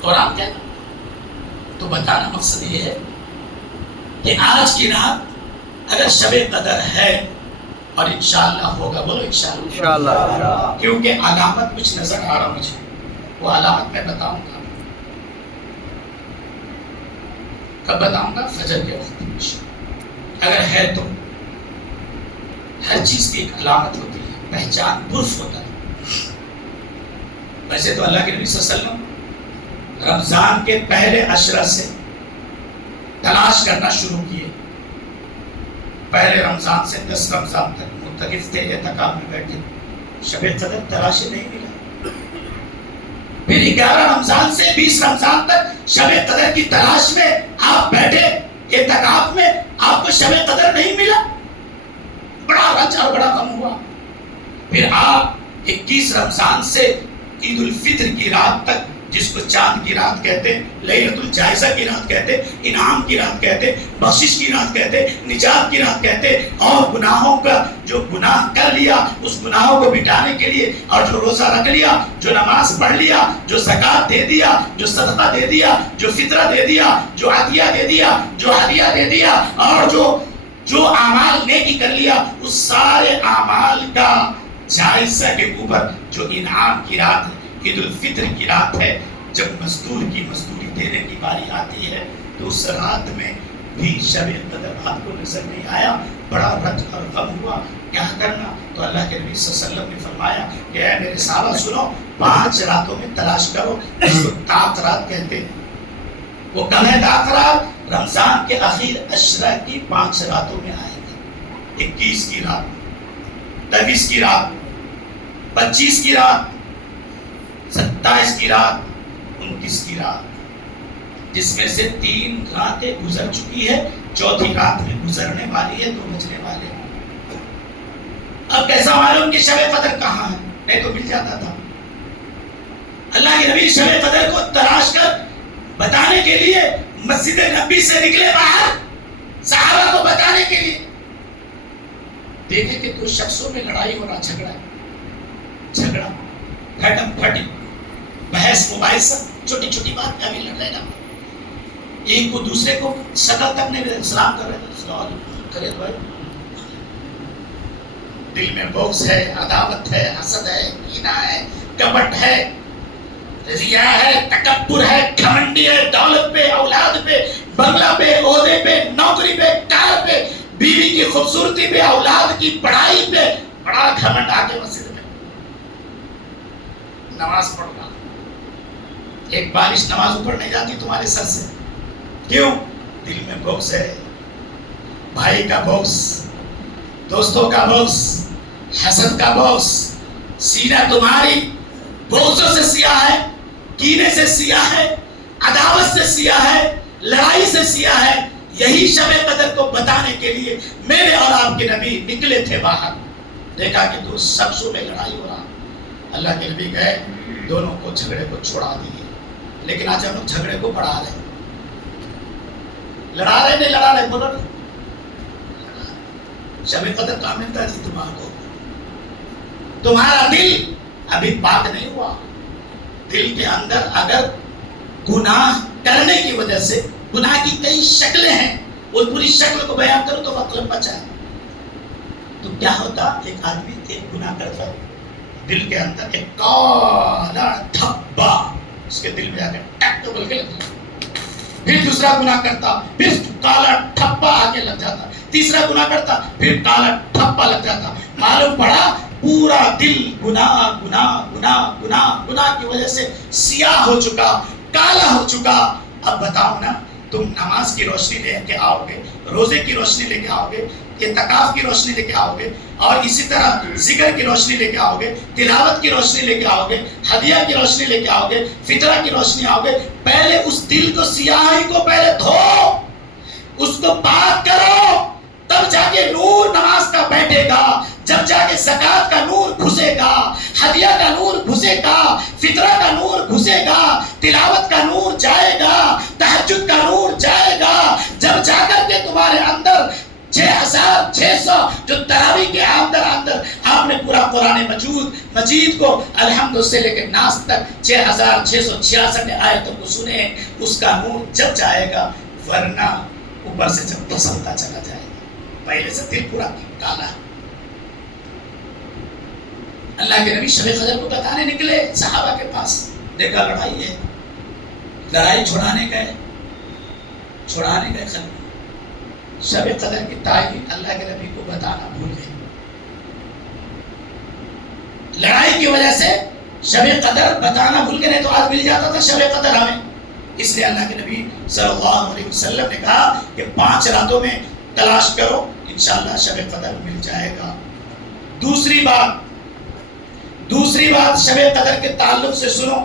قرآن کہنا تو بتانا مقصد یہ ہے کہ آج کی رات اگر شب قدر ہے اور انشاءاللہ ہوگا، بولو انشاءاللہ، کیونکہ علامت کچھ نظر آ رہا مجھے، وہ علامت میں بتاؤں گا، کب بتاؤں گا؟ فجر کے وقت۔ اگر ہے تو ہر چیز کی ایک علامت ہوتی ہے، پہچان، پرف ہوتا ہے۔ ویسے تو اللہ کے نبی صلی اللہ علیہ وسلم رمضان کے پہلے عشرہ سے تلاش کرنا شروع کیے، پہلے رمضان سے 10 رمضان تک متقف تھے، اعتکاف میں بیٹھے، شب قدر تلاشے نہیں ملا۔ پھر 11 رمضان سے 20 رمضان تک شب قدر کی تلاش میں آپ بیٹھے اعتکاف میں، آپ کو شب قدر نہیں ملا، بڑا رنج اور بڑا غم ہوا۔ پھر آپ 21 رمضان سے عید الفطر کی رات تک، جس کو چاند کی رات کہتے، لیلۃ الجائزہ کی رات کہتے، انعام کی رات کہتے، بخشش کی رات کہتے، نجات کی رات کہتے، اور گناہوں کا جو گناہ کر لیا اس گناہوں کو مٹانے کے لیے، اور جو روزہ رکھ لیا، جو نماز پڑھ لیا، جو زکوٰۃ دے دیا، جو صدقہ دے دیا، جو فطرہ دے دیا، جو عطیہ دے دیا، جو ہدیہ دے دیا، اور جو اعمال نیکی کر لیا، اس سارے اعمال کا جائزہ کے اوپر جو انعام کی رات ہے، عید الفطر کی رات ہے، جب مزدور کی مزدوری دینے کی باری آتی ہے، تو اس رات میں بھی شب قدر آپ کو نظر نہیں آیا، بڑا رنج اور غم ہوا، کیا کرنا؟ تو اللہ کے نبی صلی اللہ علیہ وسلم نے فرمایا کہ اے میرے صحابہ سنو، 5 راتوں میں تلاش کرو، اس کو طاعت رات کہتے ہیں۔ وہ کم ہے طاعت رات، رمضان کے آخر عشرہ کی 5 راتوں میں آئے گی، 21 کی رات، 23 کی رات، 25 کی رات، 27 کی رات، 29 کی رات، جس میں سے 3 راتیں گزر چکی ہے، 4تھی رات میں گزرنے والی ہے، 2 بجنے والے ہیں۔ اب کیسا معلوم کہ شب قدر کہاں ہے؟ نہیں تو مل جاتا تھا۔ اللہ کے نبی شب قدر کو تلاش کر بتانے کے لیے مسجد نبی سے نکلے باہر، صحابہ کو بتانے کے لیے۔ دیکھیں کہ 2 شخصوں میں لڑائی ہو رہا، جھگڑا، پھٹم پھٹی، بحث مباحثہ، چھوٹی چھوٹی بات میں بھی لڑ رہے نا، ایک کو دوسرے کو شکل تک نہیں سلام کر رہے تھے، سلام کرے بھائی، دل میں بغض ہے، عداوت ہے، حسد ہے، کینہ ہے، کپٹ ہے، ریا ہے، تکبر ہے، گھمنڈی ہے، دولت پہ، اولاد پہ، بنگلہ پہ، عہدے پہ، نوکری پہ، کار پہ، بیوی کی خوبصورتی پہ، اولاد کی پڑھائی پہ، بڑا گھمنڈ آ کے مسجد میں نماز پڑھنا، ایک بارش نماز اوپر نہیں جاتی تمہارے سر سے، کیوں؟ دل میں بغض ہے، بھائی کا بغض، دوستوں کا بغض، حسد کا بغض، سینہ تمہاری بغضوں سے سیاہ ہے، کینے سے سیاہ ہے، عداوت سے سیاہ ہے، لڑائی سے سیاہ ہے۔ یہی شب قدر کو بتانے کے لیے میرے اور آپ کے نبی نکلے تھے باہر، دیکھا کہ 2 شخصوں میں لڑائی ہو رہا، اللہ کے نبی گئے, دونوں کو جھگڑے کو چھوڑا دیے. لیکن آج ہم لوگ جھگڑے کو بڑھا رہے ہیں, لڑا رہے نہیں لڑا رہے, بولو نہیں. شب قدر کا ملتا جی تمہارا کو, تمہارا دل ابھی پاک نہیں ہوا. دل کے اندر اگر گناہ کرنے کی وجہ سے, گناہ کی کئی شکلیں ہیں, وہ پوری شکل کو بیان کرو تو وقت لمبا چاہے. تو کیا ہوتا, ایک آدمی ایک گناہ کرتا, دل کے اندر ایک کالا دھبا اس کے دل میں آ کے ٹک تو بول کے لگتا, پھر دوسرا گناہ کرتا, پھر کالا ٹھپا آگے لگ جاتا, تیسرا گناہ کرتا, پھر کالا ٹھپا لگ جاتا. معلوم پڑا پورا دل گناہ گناہ گناہ گناہ گناہ کی وجہ سے سیاہ ہو چکا, کالا ہو چکا. اب بتاؤ نا, تم نماز کی روشنی لے کے آؤ گے, روزے کی روشنی لے کے آؤ گے, اعتکاف کی روشنی لے کے آؤ گے, اور اسی طرح ذکر کی روشنی لے کے آؤ گے, تلاوت کی روشنی لے کے آؤ گے, ہدیہ کی روشنی لے کے آؤ گے, فطرہ کی روشنی آؤ گے. پہلے اس دل کو, سیاہی کو پہلے دھو, اس کو پاک کرو, تب جا کے نور نماز کا بیٹھے گا, جب جا کے زکات کا نور گھسے گا, ہدیہ کا نور گھسے گا, فطرہ کا نور گھسے گا, تلاوت کا نور جائے گا, تہجد کا نور جائے گا. جب جا کر کے تمہارے اندر 6600 جو تراویح کے اندر آپ نے پورا قرآن مجید کو الحمد سے لے کے ناس تک 6666 آیتوں کو سنے, اس کا نور جب جائے گا. ورنہ اوپر سے جب پسندتا چلا جائے گا, پہلے سے دل پورا کالا. اللہ کے نبی شب قدر کو بتانے نکلے صحابہ کے پاس, دیکھا لڑائی ہے, لڑائی چھڑانے گئے خلق. شب قدر کی تعین اللہ کے نبی کو بتانا بھول گئے. لڑائی کی وجہ سے شب قدر بتانا بھول گئے, نہیں تو آج مل جاتا تھا شب قدر ہمیں. اس لیے اللہ کے نبی صلی اللہ علیہ وسلم نے کہا کہ 5 راتوں میں تلاش کرو, انشاءاللہ شب قدر مل جائے گا. دوسری بات شب قدر کے تعلق سے سنو.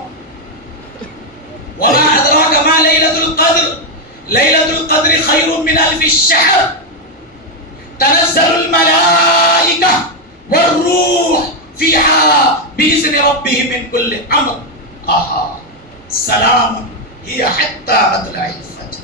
وَمَا أَدْرَاكَ مَا لَيْلَةُ الْقَدْرِ لَيْلَةُ الْقَدْرِ خَيْرٌ مِّنْ أَلْفِ الشَّهْرِ تَنَزَّلُ الْمَلَائِكَةُ وَالرُّوحُ فِيهَا بِإِذْنِ رَبِّهِم مِّن كُلِّ أَمْرٍ سَلَامٌ هِيَ حَتَّىٰ مَطْلَعِ الْفَجْرِ.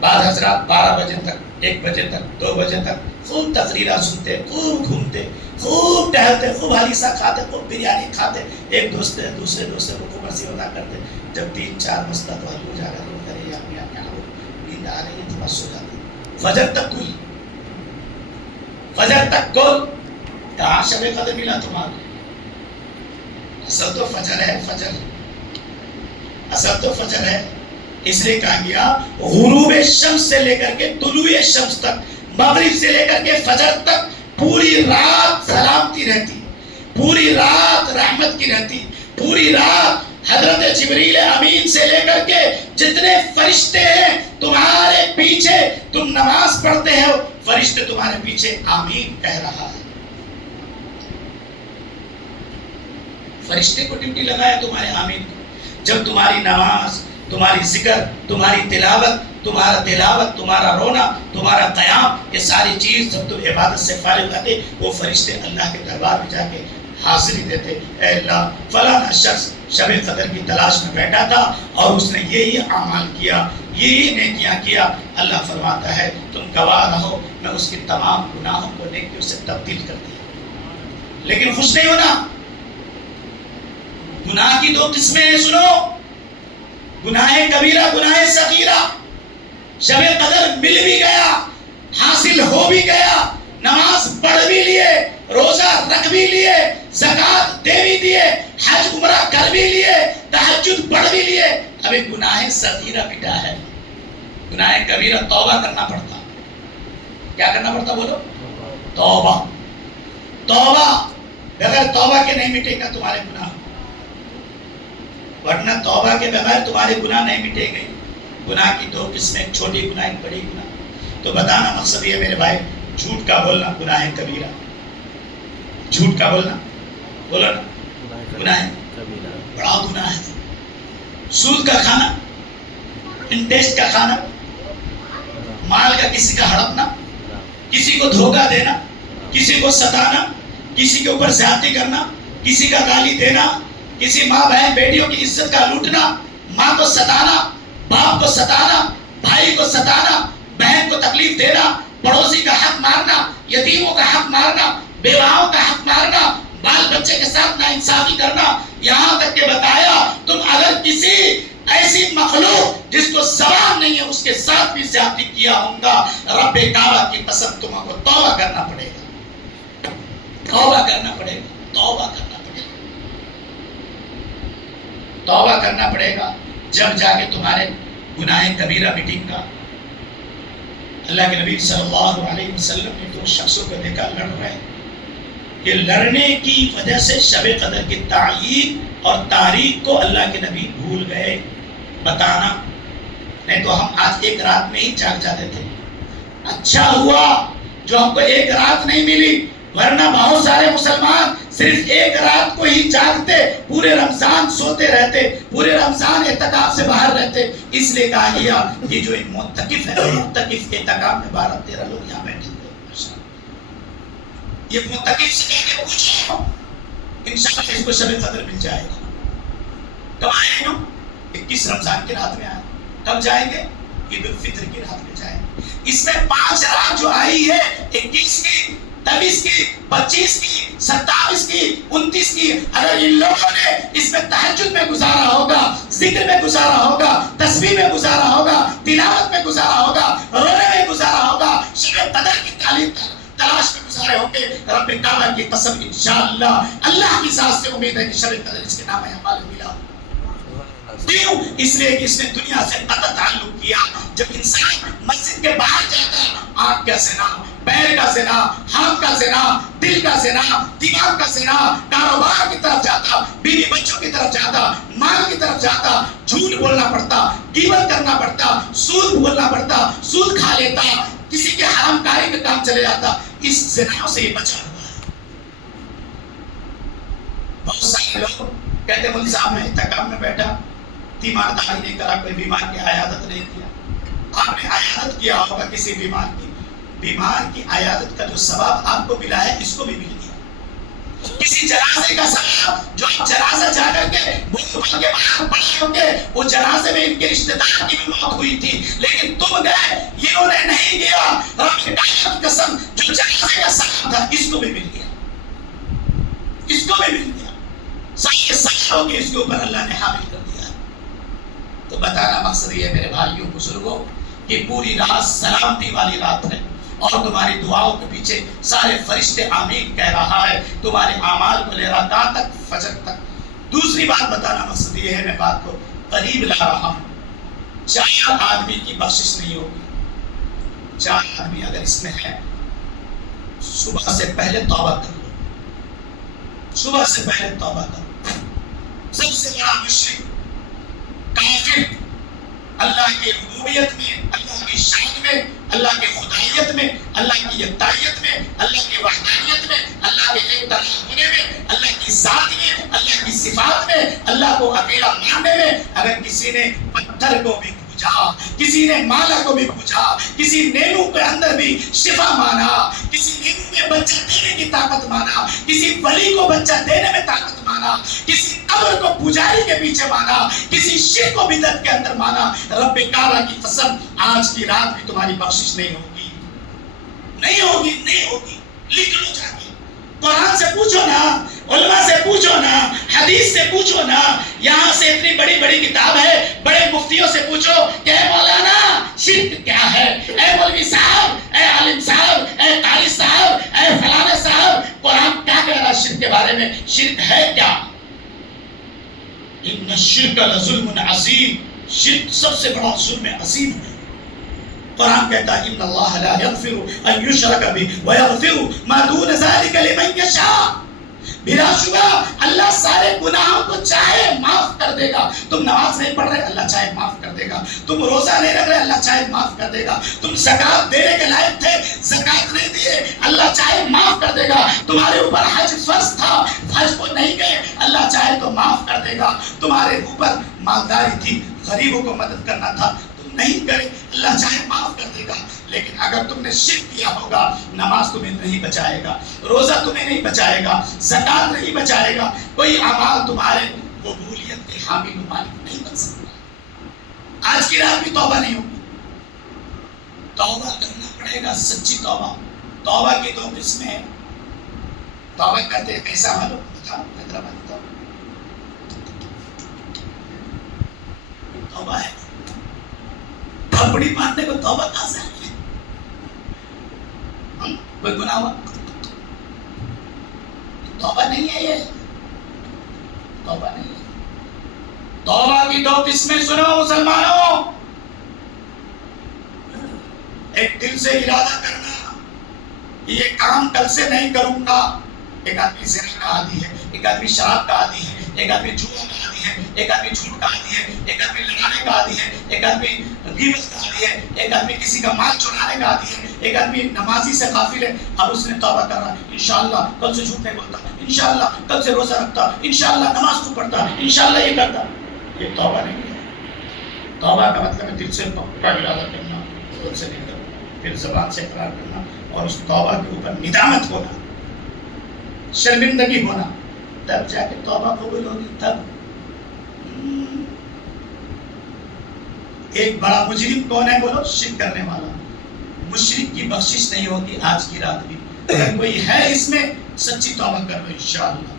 بعد حضرات 12 بجے تک, 1 بجے تک, 2 بجے تک خوب تقریرات سنتے, خوب گھومتے, خوب ٹہلتے, خوب حلیسہ کھاتے, خوب بریانی کھاتے, ایک دوست دوسرے دوست کو خوب ہنسی مذاق کرتے. جب 3-4 مسئلہ تو حل ہو جا رہا ہے, کرے اپنے آپ کیا ہو, نیند آ رہی ہے, تھوڑا سو جاتے. فجر تک گول, کہاں شب قدر ملا تمہارا؟ اصل تو فجر ہے. اس لیے کہا گیا غروب شمس سے لے کر کے طلوع شمس تک, مغرب سے لے کر کے فجر تک پوری رات سلامتی رہتی, پوری رات رحمت کی رہتی, پوری رات حضرت جبریل امین سے لے کر کے جتنے فرشتے ہیں تمہارے پیچھے, تم نماز پڑھتے ہو, فرشتے تمہارے پیچھے آمین کہہ رہا ہے. فرشتے کو ڈیوٹی لگایا تمہارے آمین کو. جب تمہاری نماز, تمہاری ذکر, تمہاری تلاوت, تمہارا رونا, تمہارا قیام, یہ ساری چیز جب تم عبادت سے فارغ ہوتے, وہ فرشتے اللہ کے دربار میں جا کے حاضری دیتے. اے اللہ, فلانا شخص شب قدر کی تلاش میں بیٹھا تھا اور اس نے یہی اعمال کیا, یہی نیکیاں کیا. اللہ فرماتا ہے تم گواہ رہو, میں اس کے تمام گناہوں کو نیکیوں سے تبدیل کر دیا. لیکن خوش نہیں ہونا. گناہ کی 2 قسمیں ہیں, سنو. گناہ کبیرہ, گناہ صغیرہ. شب قدر مل بھی گیا, حاصل ہو بھی گیا, نماز پڑھ بھی لیے, روزہ رکھ بھی لیے, زکات دے بھی دیے, حج عمرہ کر بھی لیے, تہجد پڑھ بھی لیے, ابھی گناہ صغیرہ مٹا ہے. گناہ کبیرہ توبہ کرنا پڑتا. کیا کرنا پڑتا بولو؟ توبہ. بغیر توبہ کے نہیں مٹے گا تمہارے گناہ, ورنہ توبہ کے بغیر تمہارے گناہ نہیں مٹے گئے. گناہ کی 2 قسمیں, ایک چھوٹی گناہ, ایک بڑی گناہ. تو بتانا مقصد یہ میرے بھائی, جھوٹ کا بولنا گناہ کبیرہ. جھوٹ کا بولنا, بولو نا, گناہ بڑا گناہ ہے. سود کا کھانا, انٹرسٹ کا کھانا, مال کا کسی کا ہڑپنا, کسی کو دھوکہ دینا, کسی کو ستانا, کسی کے اوپر زیادتی کرنا, کسی کا گالی دینا، کسی ماں بہن بیٹیوں کی عزت کا لوٹنا، ماں کو ستانا، باپ کو ستانا، بھائی کو ستانا، بہن کو تکلیف دینا، پڑوسی کا حق مارنا، یتیموں کا حق مارنا، بیواؤں کا حق مارنا، بال بچے کے ساتھ ناانصافی کرنا، یہاں تک کہ بتایا تم اگر کسی ایسی مخلوق جس کو زبان نہیں ہے اس کے ساتھ بھی زیادتی کیا ہوں گا، رب کعبہ کی قسم تم کو توبہ کرنا پڑے گا، توبہ کرنا پڑے گا، توبہ کرنا پڑے گا، توبہ کرنا پڑے گا، جب جا کے تمہارے گناہ کبیرہ مٹیں گا۔ اللہ کے نبی صلی اللہ علیہ وسلم نے دو شخصوں کو دیکھا لڑ رہے، کہ لڑنے کی وجہ سے شب قدر کی تعیین اور تاریخ کو اللہ کے نبی بھول گئے بتانا، نہیں تو ہم آج ایک رات میں ہی جاگ جاتے تھے۔ اچھا ہوا جو ہم کو ایک رات نہیں ملی، ورنہ بہت سارے مسلمان صرف ایک رات کو ہی جاگتے، پورے رمضان سوتے رہتے، پورے رمضان اعتکاف سے باہر رہتے۔ اس لیے کہا گیا کہ جو معتکف ہے، معتکف اعتکاف میں 12-13 لوگ یہاں بیٹھے ہوئے، یہ معتکف سے کہہ کے پوچھو، انشاءاللہ اس کو شب قدر مل جائے گا۔ کب آئے ہم؟ 21 رمضان کی رات میں آئے۔ کب جائیں گے؟ عید الفطر کی رات میں جائیں گے۔ اس میں 5 رات جو آئی ہے، 21 کی، 23 کی، 25 کی، 27 کی، 29 کی، اگر ان لوگوں نے اس میں تہجد میں گزارا ہوگا، ذکر میں گزارا ہوگا، تسبیح میں گزارا ہوگا، تلاوت میں گزارا ہوگا، رونے میں گزارا ہوگا، شب قدر کی تعلیم تلاش میں گزارے ہوں گے، رب کعبہ کی قسم انشاءاللہ اللہ کی ذات سے امید ہے کہ شب قدر اس کے نام اعمال ملا۔ کیوں؟ اس لیے کہ اس نے دنیا سے قطع تعلق کیا۔ جب انسان مسجد کے باہر جاتا، آنکھ کا زنا، پیر کا زنا، ہاتھ کا زنا، دل کا زنا، دماغ کا زنا، کاروبار کی طرف جاتا، بیوی بچوں کی طرف جاتا، مال کی طرف جاتا، جھوٹ بولنا پڑتا، غیبت کرنا پڑتا، سود بولنا پڑتا، سود کھا لیتا، کسی کے حرام کاری میں کام چلے جاتا، اس زنا سے یہ بچا ہوا ہے۔ بہت سارے لوگ کہتے مولوی صاحب میں اعتکاف میں بیٹھا، تیمارداری نہیں کرا، کوئی بیمار کی عیادت نہیں کیا۔ آپ نے عیادت کیا ہوگا کسی بیمار کی، بیمار کی عیادت کا جو ثواب آپ کو ملا ہے اس کو بھی مل گیا۔ کسی جنازے کا ثواب جو آپ جنازہ جا کر کے بھول کے باہر پڑے ہوں گے، وہ جنازے میں ان کے رشتہ دار کی بھی موت ہوئی تھی، لیکن تم گئے، انہوں نے نہیں گیا، رب کی قسم جو جنازے کا ثواب تھا اس کو بھی مل گیا، اس کو بھی مل گیا۔ سارے سالوں کے اس کے اوپر اللہ نے حامل کر دیا۔ تو بتانا مقصد یہ ہے میرے بھائیوں بزرگوں کہ پوری رات سلامتی والی رات ہے، اور تمہاری دعاؤں کے پیچھے سارے فرشتے آمین کہہ رہا ہے، تمہارے اعمال کو لے رہا کہاں تک؟ فجر تک۔ دوسری بات بتانا مقصد یہ ہے، میں بات کو قریب لا رہا ہوں، 4 آدمی کی بخشش نہیں ہوگی۔ 4 آدمی اگر اس میں ہے، صبح سے پہلے توبہ کر لو، صبح سے پہلے توبہ کر لو۔ سب سے بڑا مشرک، کافر، اللہ کی ربوبیت میں، اللہ کی شان میں، اللہ کی خدائیت میں، اللہ کی یکتائیت میں، اللہ کی وحدانیت میں، اللہ کے ایک طرف ہونے میں، اللہ کی ذات میں، اللہ کی صفات میں، اللہ کو اکیلا ماننے میں، اگر کسی نے پتھر کو بھی پوجا، کسی نے مالا کو بھی پوجا، کسی نیمو کے اندر بھی شفا مانا، کسی نیمو میں بچہ دینے کی طاقت مانا، کسی ولی کو بچہ دینے میں طاقت مانا، کسی قبر کو پجاری کے پیچھے مانا، کسی شرک کو بدعت کے اندر مانا، رب کعبہ کی قسم آج کی رات بھی تمہاری بخشش نہیں ہوگی، نہیں ہوگی، نہیں ہوگی۔ لکھ لو جا کے، قرآن سے پوچھو نا، علماء سے پوچھو نا، حدیث سے پوچھو نا، یہاں سے اتنی بڑی بڑی کتاب ہے، بڑے مفتیوں سے پوچھو کہ اے مولانا شرک کیا ہے، اے مولوی صاحب، اے عالم صاحب، اے قاری صاحب، اے فلانے صاحب، قرآن کیا کہہ رہا ہے شرک کے بارے میں؟ شرک ہے کیا؟ ان الشرک لظلم عظیم، شرک سب سے بڑا ظلم عظیم ہے۔ قرآن کہتا ہے ان اللہ لا یغفر ان یشرک بہ ویغفر ما دون ذلک لمن یشاء۔ بلا شبہ اللہ سارے گناہوں کو چاہے معاف کر دے گا۔ تم نماز نہیں پڑھ رہے، اللہ چاہے معاف کر دے گا۔ تم روزہ نہیں رکھ رہے، اللہ چاہے معاف کر دے گا۔ تم زکات دینے کے لائق تھے، زکات نہیں دیے، اللہ چاہے معاف کر دے گا۔ تمہارے اوپر حج فرض تھا، حج کو نہیں گئے، اللہ چاہے تو معاف کر دے گا۔ تمہارے اوپر مالداری تھی، غریبوں کو مدد کرنا تھا، تم نہیں کرے اللہ چاہے معاف کر دے گا، لیکن اگر تم نے شرک کیا ہوگا نماز تمہیں نہیں بچائے گا، روزہ تمہیں نہیں بچائے گا، زکات نہیں بچائے گا، کوئی اعمال تمہارے قبولیت کے حامل و مالک نہیں بن سکتا۔ آج کی رات بھی توبہ نہیں ہوگی، توبہ کرنا پڑے گا، سچی توبہ۔ توبہ کی دو قسمیں ہیں، توبہ کرتے ہیں کیسا معلوم؟ بتاؤ حیدرآباد توبہ ہے، کھپڑی مارنے کو توبہ کہاں سے آئی ہے؟ کوئی گناہ ہوا؟ توبہ نہیں ہے، یہ توبہ نہیں ہے۔ توبہ کی دو قسمیں سنو مسلمانوں، ایک دل سے ارادہ کرنا یہ کام کل سے نہیں کروں گا۔ ایک آدمی زنا کا عادی ہے، ایک آدمی شراب کا عادی ہے، ایک آدمی جوا کا عادی ہے، ایک آدمی جھوٹ کا عادی ہے، ایک آدمی لڑانے کا عادی ہے، ایک آدمی غیبت کا عادی ہے، ایک آدمی کسی کا مال چرانے کا عادی ہے، ایک آدمی نمازی سے غافل ہے۔ اب اس نے توبہ کر رہا ہے، انشاءاللہ کل سے جھوٹ نہیں بولتا، انشاءاللہ کل سے روزہ رکھتا، انشاءاللہ نماز کو پڑھتا، انشاءاللہ یہ کرتا۔ یہ توبہ نہیں ہے۔ توبہ کا مطلب ہے دل سے پکا ارادہ کرنا، دل سے نہیں کرنا، پھر زبان سے اقرار کرنا، اور اس توبہ کے اوپر ندامت ہونا، شرمندگی ہونا، تب جا کے توبہ قبول ہوگی۔ تب ایک بڑا مجرم کون ہے بولو؟ شرک کرنے والا۔ مشرک کی بخشش نہیں ہوگی آج کی رات بھی۔ اگر کوئی ہے اس میں سچی توبہ کر لو انشاءاللہ،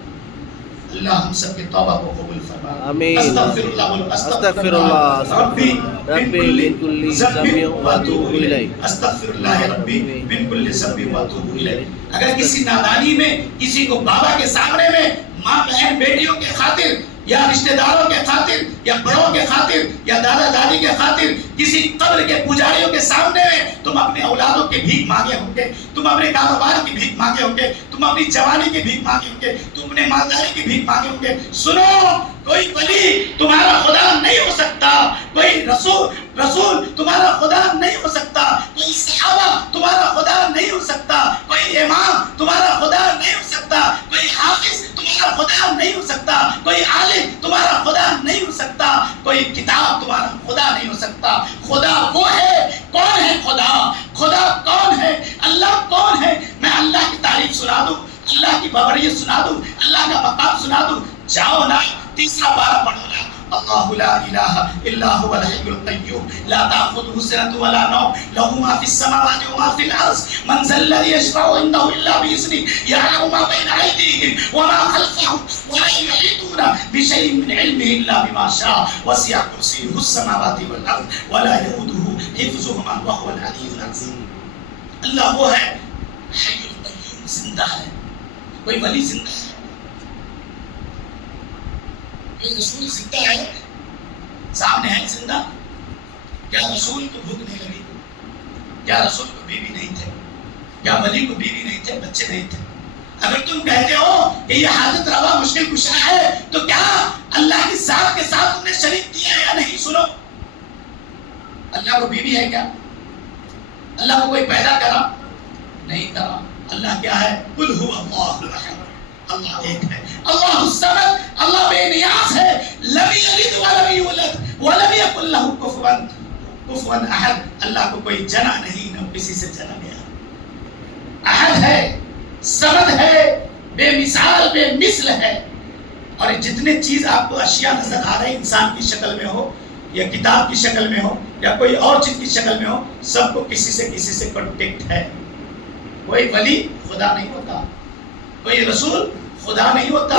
اللہ ہم سب کے توبہ کو قبول فرمائے۔ آمین۔ استغفر اللہ بولو، استغفر اللہ ربی من کل ذنب واتوب الیہ۔ استغفر اللہ ربی من کل ذنب واتوب الیہ۔ اگر کسی نادانی میں کسی کو بابا کے سامنے میں ماں بہن بیٹیوں کے خاطر یا رشتہ داروں کے خاطر یا بڑوں کے خاطر یا دادا دادی کے خاطر کسی قبر کے پجاریوں کے سامنے میں تم اپنے اولادوں کی بھیک مانگے ہوں گے، تم اپنے کاروبار کی بھیک مانگے ہوں گے، تم اپنی جوانی کی بھیک مانگے ہوں گے، تم اپنے مالداری کی بھیک مانگے ہوں گے، سنو، کوئی ولی تمہارا خدا نہیں ہو سکتا، کوئی رسول تمہارا خدا نہیں ہو سکتا، کوئی صحابہ تمہارا خدا نہیں ہو سکتا، کوئی امام تمہارا خدا نہیں ہو سکتا، کوئی حافظ تمہارا خدا نہیں ہو سکتا، کوئی عالم تمہارا خدا نہیں ہو سکتا، کوئی کتاب تمہارا خدا نہیں ہو سکتا۔ خدا وہ ہے، کون ہے خدا؟ خدا کون ہے؟ اللہ کون ہے؟ میں اللہ کی تعریف سنا دوں، اللہ کی بابریت سنا دوں، اللہ کا مقام سنا دوں؟ جاؤ نا تیسرا پارہ پڑھو نا۔ اللہ لا الہ الا هو الحی القیوم لا تأخذه سنة ولا نوم له ما في السماوات وما في الأرض من ذا الذي يشفع عنده إلا بإذنه يعلم ما بين أيديهم وما خلفهم ولا يحيطون بشيء من علمه إلا بما شاء وسع كرسيه السماوات والأرض ولا يؤوده حفظهما وهو العلي العظيم۔ اللہ وہ ہے حی القیوم، زندہ ہے۔ کوئی ولی زندہ ہے؟ یہ رسول زندہ ہے؟ سامنے ہے زندہ؟ کیا رسول کو بھوک نہیں لگی؟ کیا رسول کو بیوی نہیں تھے؟ کیا ولی کو بیوی نہیں تھے، بچے نہیں تھے؟ اگر تم کہتے ہو کہ یہ حاجت روا مشکل کشا ہے تو کیا اللہ کی ذات کے ساتھ تم نے شریک کیا ہے یا نہیں؟ سنو، اللہ کو بیوی ہے کیا؟ اللہ کو کوئی پیدا کرا نہیں کرا۔ اللہ کیا ہے؟ قل هو اللہ احد، اللہ ایک ہے، اللہ الصمد، اللہ بے نیاز ہے، لم یلد ولم یولد ولم یکن له کفوا احد۔ اللہ کو کوئی جنا نہیں، نہ کسی سے جنا گیا۔ احد ہے، صمد ہے، بے مثال بے مثل ہے۔ اور جتنے چیز آپ کو اشیاء نظر آ رہے انسان کی شکل میں ہو یا کتاب کی شکل میں ہو یا کوئی اور چیز کی شکل میں ہو، سب کو کسی سے کانٹیکٹ ہے۔ کوئی ولی خدا نہیں ہوتا، کوئی رسول خدا نہیں ہوتا۔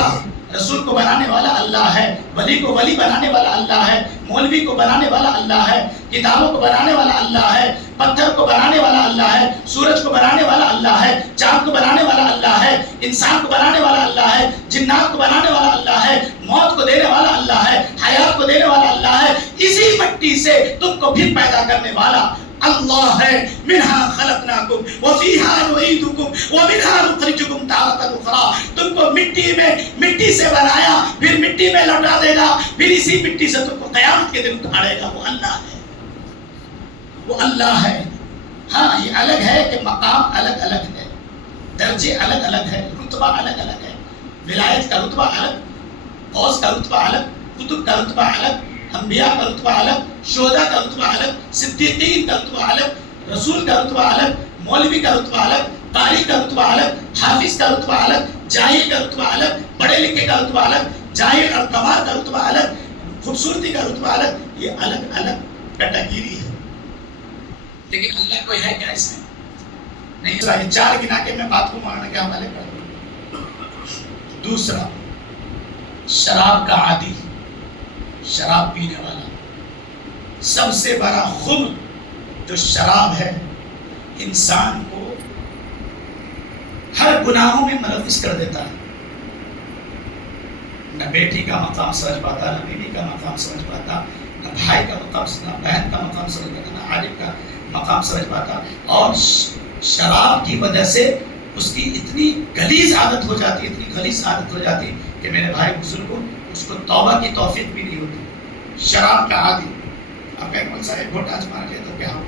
رسول کو بنانے والا اللہ ہے، ولی کو ولی بنانے والا اللہ ہے، مولوی کو بنانے والا اللہ ہے، کتابوں کو بنانے والا اللہ ہے، پتھر کو بنانے والا اللہ ہے، سورج کو بنانے والا اللہ ہے، چاند کو بنانے والا اللہ ہے، انسان کو بنانے والا اللہ ہے، جنات کو بنانے والا اللہ ہے، موت کو دینے والا اللہ ہے، حیات کو دینے والا اللہ ہے۔ اسی مٹی سے تم کو پھر پیدا کرنے والا اللہ ہے۔ منہا خلقناکم وفیہا نعیدکم ومنہا نخرجکم تارۃ اخری۔ تم کو مٹی سے بنایا، پھر مٹی میں لوٹا دے گا، پھر اسی مٹی سے تم کو قیامت کے دن اٹھاڑے گا۔ وہ اللہ ہے، وہ اللہ ہے۔ ہاں یہ الگ ہے کہ مقام الگ الگ ہے، درجے الگ الگ ہے، رتبہ الگ الگ ہے۔ ولایت کا رتبہ الگ، غوث کا رتبہ الگ، قطب کا رتبہ الگ، انبیاء کا رتبہ الگ، شہداء کا رتبہ الگ، صدیقین کا رتبہ الگ، رسول کا رتبہ الگ، مولوی کا رتبہ الگ، قاری کا رتبہ الگ، حافظ کا رتبہ الگ، جاہل کا رتبہ الگ، پڑھے لکھے کا رتبہ الگ، جاہل اور گوار کا رتبہ الگ، خوبصورتی کا رتبہ الگ، یہ الگ الگ کیٹیگری ہے. لیکن اللہ کوئی ہے کیا اس میں؟ نہیں. یہ 4 گنا کے میں بات کو ماننے کے حوالے کر دوں. دوسرا، شراب کا عادی، شراب پینے والا. سب سے بڑا خمر جو شراب ہے، انسان کو ہر گناہوں میں ملوث کر دیتا ہے. نہ بیٹی کا مقام سمجھ پاتا، نہ بیوی کا مقام سمجھ پاتا، نہ بھائی کا مقام، نہ بہن کا مقام سمجھ پاتا، نہ عالم کا مقام سمجھ پاتا. اور شراب کی وجہ سے اس کی اتنی غلیظ عادت ہو جاتی، اتنی غلیظ عادت ہو جاتی کہ میرے بھائی بزرگوں، اس کو توبہ کی توفیق بھی نہیں ہوتی. شراب کا عادی. آپ کہیں کون سا ایک گھونٹ آج مار لے تو کیا ہو؟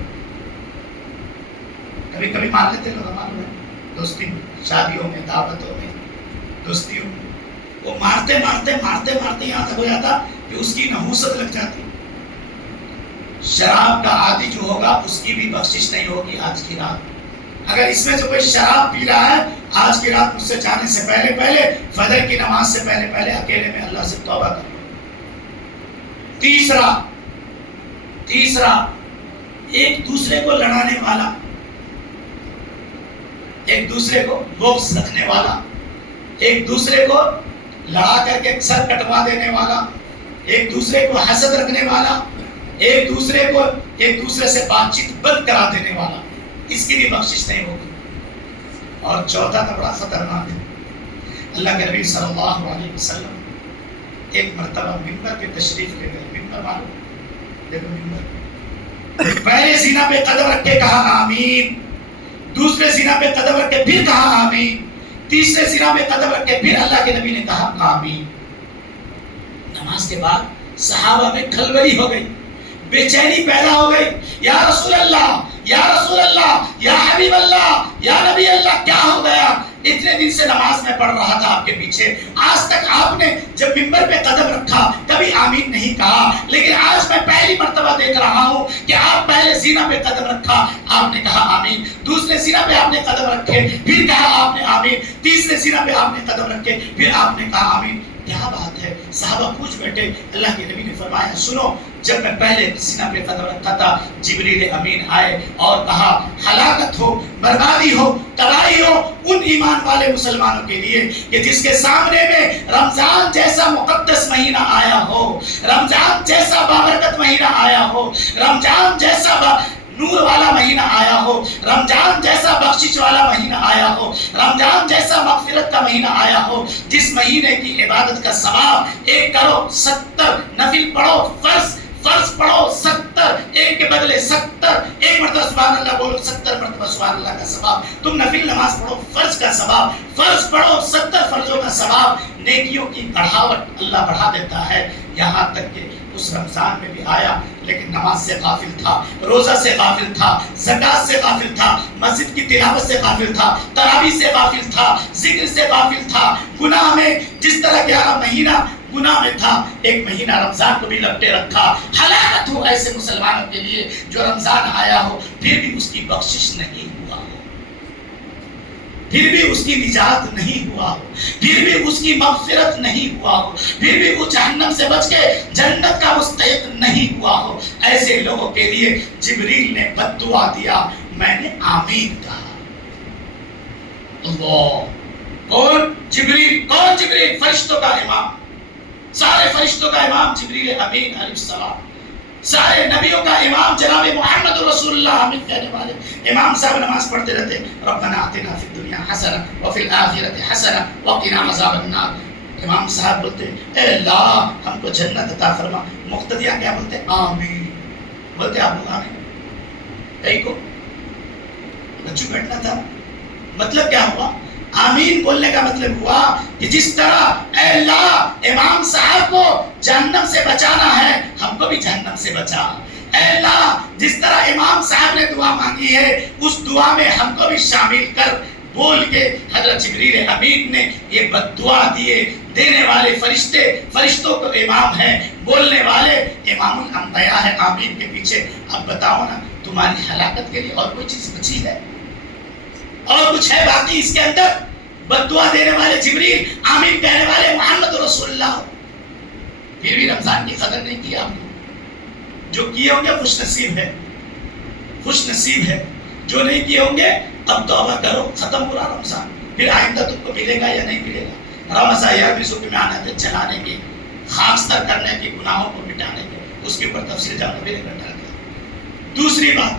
کبھی کبھی مار لیتے لوگ، معلوم ہے، دوستی میں، شادیوں میں، دعوتوں میں، دوستیوں میں. وہ مارتے مارتے مارتے مارتے یہاں تک ہو جاتا کہ اس کی نحوست لگ جاتی. شراب کا عادی جو ہوگا اس کی بھی بخشش نہیں ہوگی آج کی رات. اگر اس میں جو کوئی شراب پی رہا ہے، آج کی رات مجھ سے جانے سے پہلے پہلے، فجر کی نماز سے پہلے پہلے اکیلے میں اللہ سے توبہ کر. تیسرا، ایک دوسرے کو لڑانے والا، ایک دوسرے کو بغض رکھنے والا، ایک دوسرے کو لڑا کر کے سر کٹوا دینے والا، ایک دوسرے کو حسد رکھنے والا، ایک دوسرے سے بات چیت بند کرا دینے والا، اس کی بھی بخشش نہیں ہوگی. اور چوتھا تو بڑا خطرناک ہے. اللہ کے نبی صلی اللہ علیہ وسلم ایک مرتبہ منبر پہ تشریف لے گئے. منبر معلوم؟ دیکھو منبر. پہلے زینہ پہ قدم رکھ کے کہا آمین، دوسرے زینہ پہ قدم رکھ کے پھر کہا آمین، تیسرے زینہ پہ قدم رکھ کے پھر اللہ کے نبی نے کہا آمین. نماز کے بعد صحابہ میں کھلبلی ہو گئی، بے چینی پیدا ہو گئی. یا رسول اللہ، یا رسول اللہ، یا حبیب اللہ، یا نبی اللہ، کیا ہو گیا؟ اتنے دن سے نماز میں پڑھ رہا تھا آپ کے پیچھے، آج تک آپ نے جب منبر پہ قدم رکھا کبھی آمین نہیں کہا، لیکن آج میں پہلی مرتبہ دیکھ رہا ہوں کہ آپ پہلے زینہ پہ قدم رکھا، آپ نے کہا آمین، دوسرے زینہ پہ آپ نے قدم رکھے پھر کہا آپ نے آمین، تیسرے زینہ پہ آپ نے قدم رکھے پھر آپ نے کہا آمین. کیا بات ہے؟ صحابہ پوچھ بیٹھے. اللہ کے نبی نے فرمایا سنو، جب میں پہلے زینہ پہ قدم رکھا تھا جبریل امین آئے اور کہا ہلاکت ہو، بربادی ہو، تباہی ہو ان ایمان والے مسلمانوں کے لیے کہ جس کے سامنے میں رمضان جیسا مقدس مہینہ آیا ہو، رمضان جیسا بابرکت مہینہ آیا ہو، رمضان جیسا نور والا مہینہ آیا ہو، رمضان جیسا بخشش والا مہینہ آیا ہو، رمضان جیسا مغفرت کا مہینہ آیا ہو، جس مہینے کی عبادت کا ثواب 1 کرو 70 نفل پڑھو، فرض پڑھو 70، ایک کے بدلے 70، ایک مرتبہ سبحان اللہ بولو 70 مرتبہ سبحان اللہ کا ثواب. تم نفل نماز پڑھو، فرض کا ثواب، فرض پڑھو 70 فرضوں کا ثواب. نیکیوں کی بڑھاوٹ اللہ بڑھا دیتا ہے. یہاں تک کہ اس رمضان میں بھی آیا لیکن نماز سے غافل تھا، روزہ سے غافل تھا، زکات سے غافل تھا، مسجد کی تلاوت سے غافل تھا، تراویح سے غافل تھا، ذکر سے غافل تھا. گناہ میں جس طرح 11 مہینہ گناہ میں تھا، ایک مہینہ رمضان کو بھی لپٹے رکھا. ہلاکت ہو ایسے مسلمانوں کے لیے جو رمضان آیا ہو پھر بھی اس کی بخشش نہیں ہوا ہو، پھر بھی اس کی نجات نہیں ہوا ہو، پھر بھی اس کی مغفرت نہیں ہوا ہو، پھر بھی وہ جہنم سے بچ کے جنت کا مستحق نہیں ہوا ہو. ایسے لوگوں کے لیے جبریل نے بد دعا دیا، میں نے آمین کہا. اللہ کون؟ جبریل. کون جبریل؟ فرشتوں کا امام، سارے فرشتوں کا امام جبریل امین علیہ السلام، سارے نبیوں کا امام جناب محمد رسول اللہ آمین کہنے والے امام صاحب نماز پڑھتے رہتے. ربنا آتنا فی الدنیا حسنہ وفی الآخرۃ حسنہ وقنا عذاب النار. امام صاحب بولتے اے اللہ ہم کو جنت عطا فرما. مقتدیہ کیا بولتے؟ آمین. بولتے آپ لوگ آمین؟ کئی کو بچوں بیٹھنا تھا. مطلب کیا ہوا؟ آمین بولنے کا مطلب ہوا کہ جس طرح اے اللہ امام صاحب کو جہنم سے بچانا ہے، ہم کو بھی جہنم سے بچا. اے اللہ جس طرح امام صاحب نے دعا مانگی ہے اس دعا میں ہم کو بھی شامل کر. بول کے حضرت جبریل امین نے یہ بد دعا دیے. دینے والے فرشتے فرشتوں کو امام ہے, بولنے والے امام الانبیاء ہے آمین کے پیچھے. اب بتاؤ نا تمہاری ہلاکت کے لیے اور کوئی چیز بچی ہے؟ اور کچھ ہے باقی اس کے اندر؟ بد دعا دینے والے جبریل, آمین کہنے والے محمد رسول اللہ, پھر بھی رمضان کی قدر نہیں کی آپ نے. جو کیے ہوں گے خوش نصیب ہے, خوش نصیب ہے. جو نہیں کیے ہوں گے اب توبہ کرو, ختم ہو رہا رمضان, پھر آئندہ تم کو ملے گا یا نہیں ملے گا. رمضان یا بھی سکھ میں آنے چلانے کی, خاکستر کرنے کی, گناہوں کو مٹانے کے, اس کے اوپر تفصیل جانو میرے گھر ڈال دیا. دوسری بات,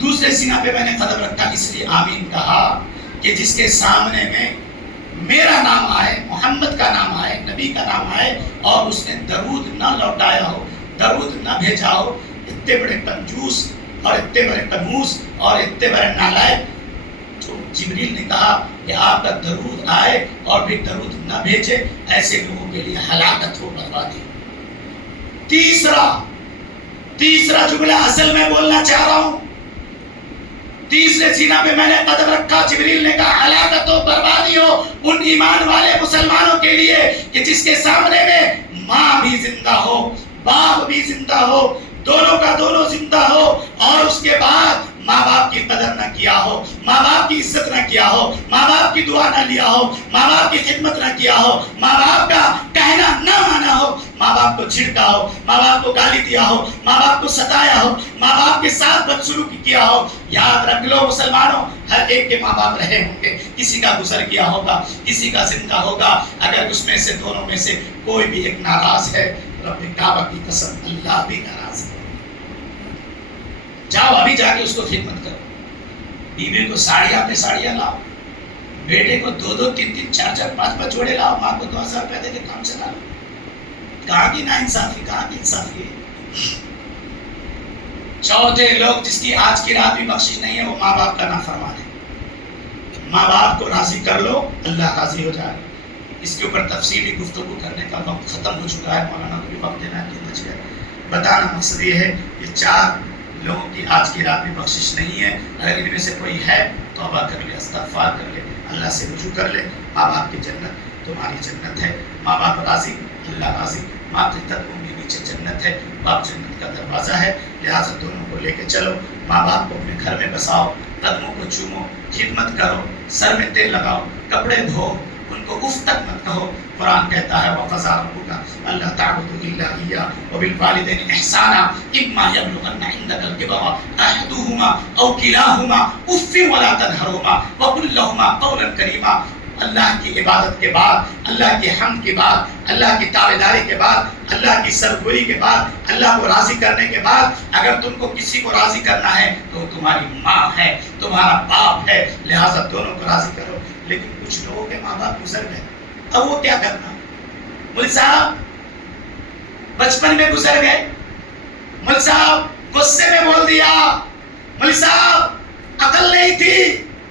دوسرے سینہ پہ میں نے قدم رکھا اس لیے آمین کہا کہ جس کے سامنے میں میرا نام آئے, محمد کا نام آئے, نبی کا نام آئے اور اس نے درود نہ لوٹایا ہو, درود نہ بھیجا ہو, اتنے بڑے کنجوس اور اتنے بڑے کنوز اور اتنے بڑے نالائق. جو جبریل نے کہا کہ آپ کا درود آئے اور پھر درود نہ بھیجے, ایسے لوگوں کے لیے ہلاکت ہو, بربادی. تیسرا جملہ اصل میں بولنا چاہ رہا ہوں, تیسرے سینہ پہ میں نے قدم رکھا, جبریل نے کہا ہلاکت ہو, بربادی ہو ان ایمان والے مسلمانوں کے لیے کہ جس کے سامنے میں ماں بھی زندہ ہو, باپ بھی زندہ ہو, دونوں کا دونوں زندہ ہو, اور اس کے بعد ماں باپ کی قدر نہ کیا ہو, ماں باپ کی عزت نہ کیا ہو, ماں باپ کی دعا نہ لیا ہو, ماں باپ کی خدمت نہ کیا ہو, ماں باپ کا کہنا نہ مانا ہو, ماں باپ کو چھڑکا ہو, ماں باپ کو گالی دیا ہو, ماں باپ کو ستایا ہو, ماں باپ کے ساتھ بدسلوکی کیا ہو. یاد رکھ لو مسلمانوں, ہر ایک کے ماں باپ رہے ہوں گے, کسی کا گزر گیا ہوگا, کسی کا زندہ ہوگا. اگر اس میں سے دونوں میں سے کوئی بھی ایک ناراض ہے, رب کعبہ کی قسم اللہ بھی ناراض ہے. جاؤ ابھی جا کے اس کو خدمت کرو, بیوی کو ساڑیاں پہ ساڑیاں لاؤ, بیٹے کو 2 3 4 5 جوڑے لاؤ, ماں کو 2000 روپے دے کے کام چلا لو. کہاں کی نا انصافی, کہاں کی انصافی ہے؟ چوتھے لوگ جس کی آج کی رات بھی بخشش نہیں ہے, وہ ماں باپ کا نافرمان ہے. ماں باپ کو راضی کر لو, اللہ راضی ہو جائے. اس کے اوپر تفصیلی گفتگو کرنے کا وقت ختم ہو چکا ہے, مولانا کو بھی وقت دینا کہ بچ گیا. بتانا مقصد یہ ہے کہ 4 لوگوں کی آج کی رات میں بخشش نہیں ہے. اگر ان میں سے کوئی ہے توبہ کر لے, استغفار کر لے, اللہ سے رجوع کر لے. ماں باپ کی جنت تمہاری جنت ہے, ماں باپ راضی اللہ راضی. ماں کے قدموں کے نیچے جنت ہے, باپ جنت کا دروازہ ہے. لہٰذا دونوں کو لے کے چلو, ماں باپ کو اپنے گھر میں بساؤ, قدموں کو چومو, خدمت کرو, سر میں تیل لگاؤ, کپڑے دھو, ان کو اف تک مت کہو. قرآن کہتا ہے وَقَضَىٰ رَبُّكَ أَلَّا تَعْبُدُوا إِلَّا إِيَّاهُ وَبِالْوَالِدَيْنِ إِحْسَانًا إِمَّا يَبْلُغَنَّ عِندَكَ الْكِبَرَ أَحَدُهُمَا أَوْ كِلَاهُمَا أُفٍّ وَلَا تَنْهَرْهُمَا وَقُل لَّهُمَا قَوْلًا كَرِيمًا. اللہ کی عبادت کے بعد, اللہ کی حمد کے بعد, اللہ کی تابعداری کے بعد, اللہ کی سرگوئی کے بعد, اللہ کو راضی کرنے کے بعد, اگر تم کو کسی کو راضی کرنا ہے تو تمہاری ماں ہے, تمہارا باپ ہے, لہٰذا دونوں کو راضی کرو. لیکن کچھ لوگوں کے ماں باپ گزر گئے, اب وہ کیا کرنا؟ مول صاحب بچپن میں گزر گئے, مول صاحب غصے میں بول دیا, مول صاحب عقل نہیں تھی,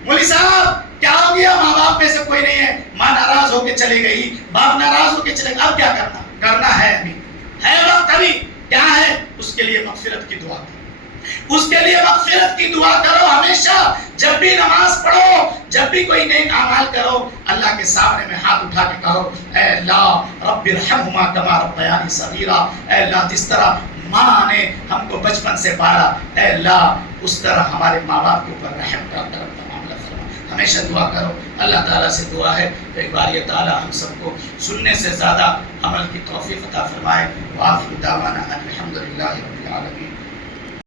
مول صاحب کیا ہو گیا؟ ماں باپ میں سے کوئی نہیں ہے, ماں ناراض ہو کے چلی گئی, باپ ناراض ہو کے چلے گئے. اب کیا کرنا؟ کرنا ہے ابھی ہے وقت. ابھی کیا ہے؟ اس کے لیے مغفرت کی دعا کرو, اس کے لیے مغفرت کی دعا کرو ہمیشہ. جب بھی نماز پڑھو, جب بھی کوئی نیک اعمال کرو, اللہ کے سامنے میں ہاتھ اٹھا کے کہو اے اللہ رب ارحمہما کما ربیانی صغیرا. اے اللہ جس طرح ماں نے ہم کو بچپن سے پالا, اے اللہ اس طرح ہمارے ماں باپ کے اوپر رحم کر معاملہ فرما. ہمیشہ دعا کرو. اللہ تعالیٰ سے دعا ہے ایک بار یہ تعالیٰ ہم سب کو سننے سے زیادہ عمل کی توفیق عطا فرمائے. وآخر دعوانا الحمدللہ رب العالمین.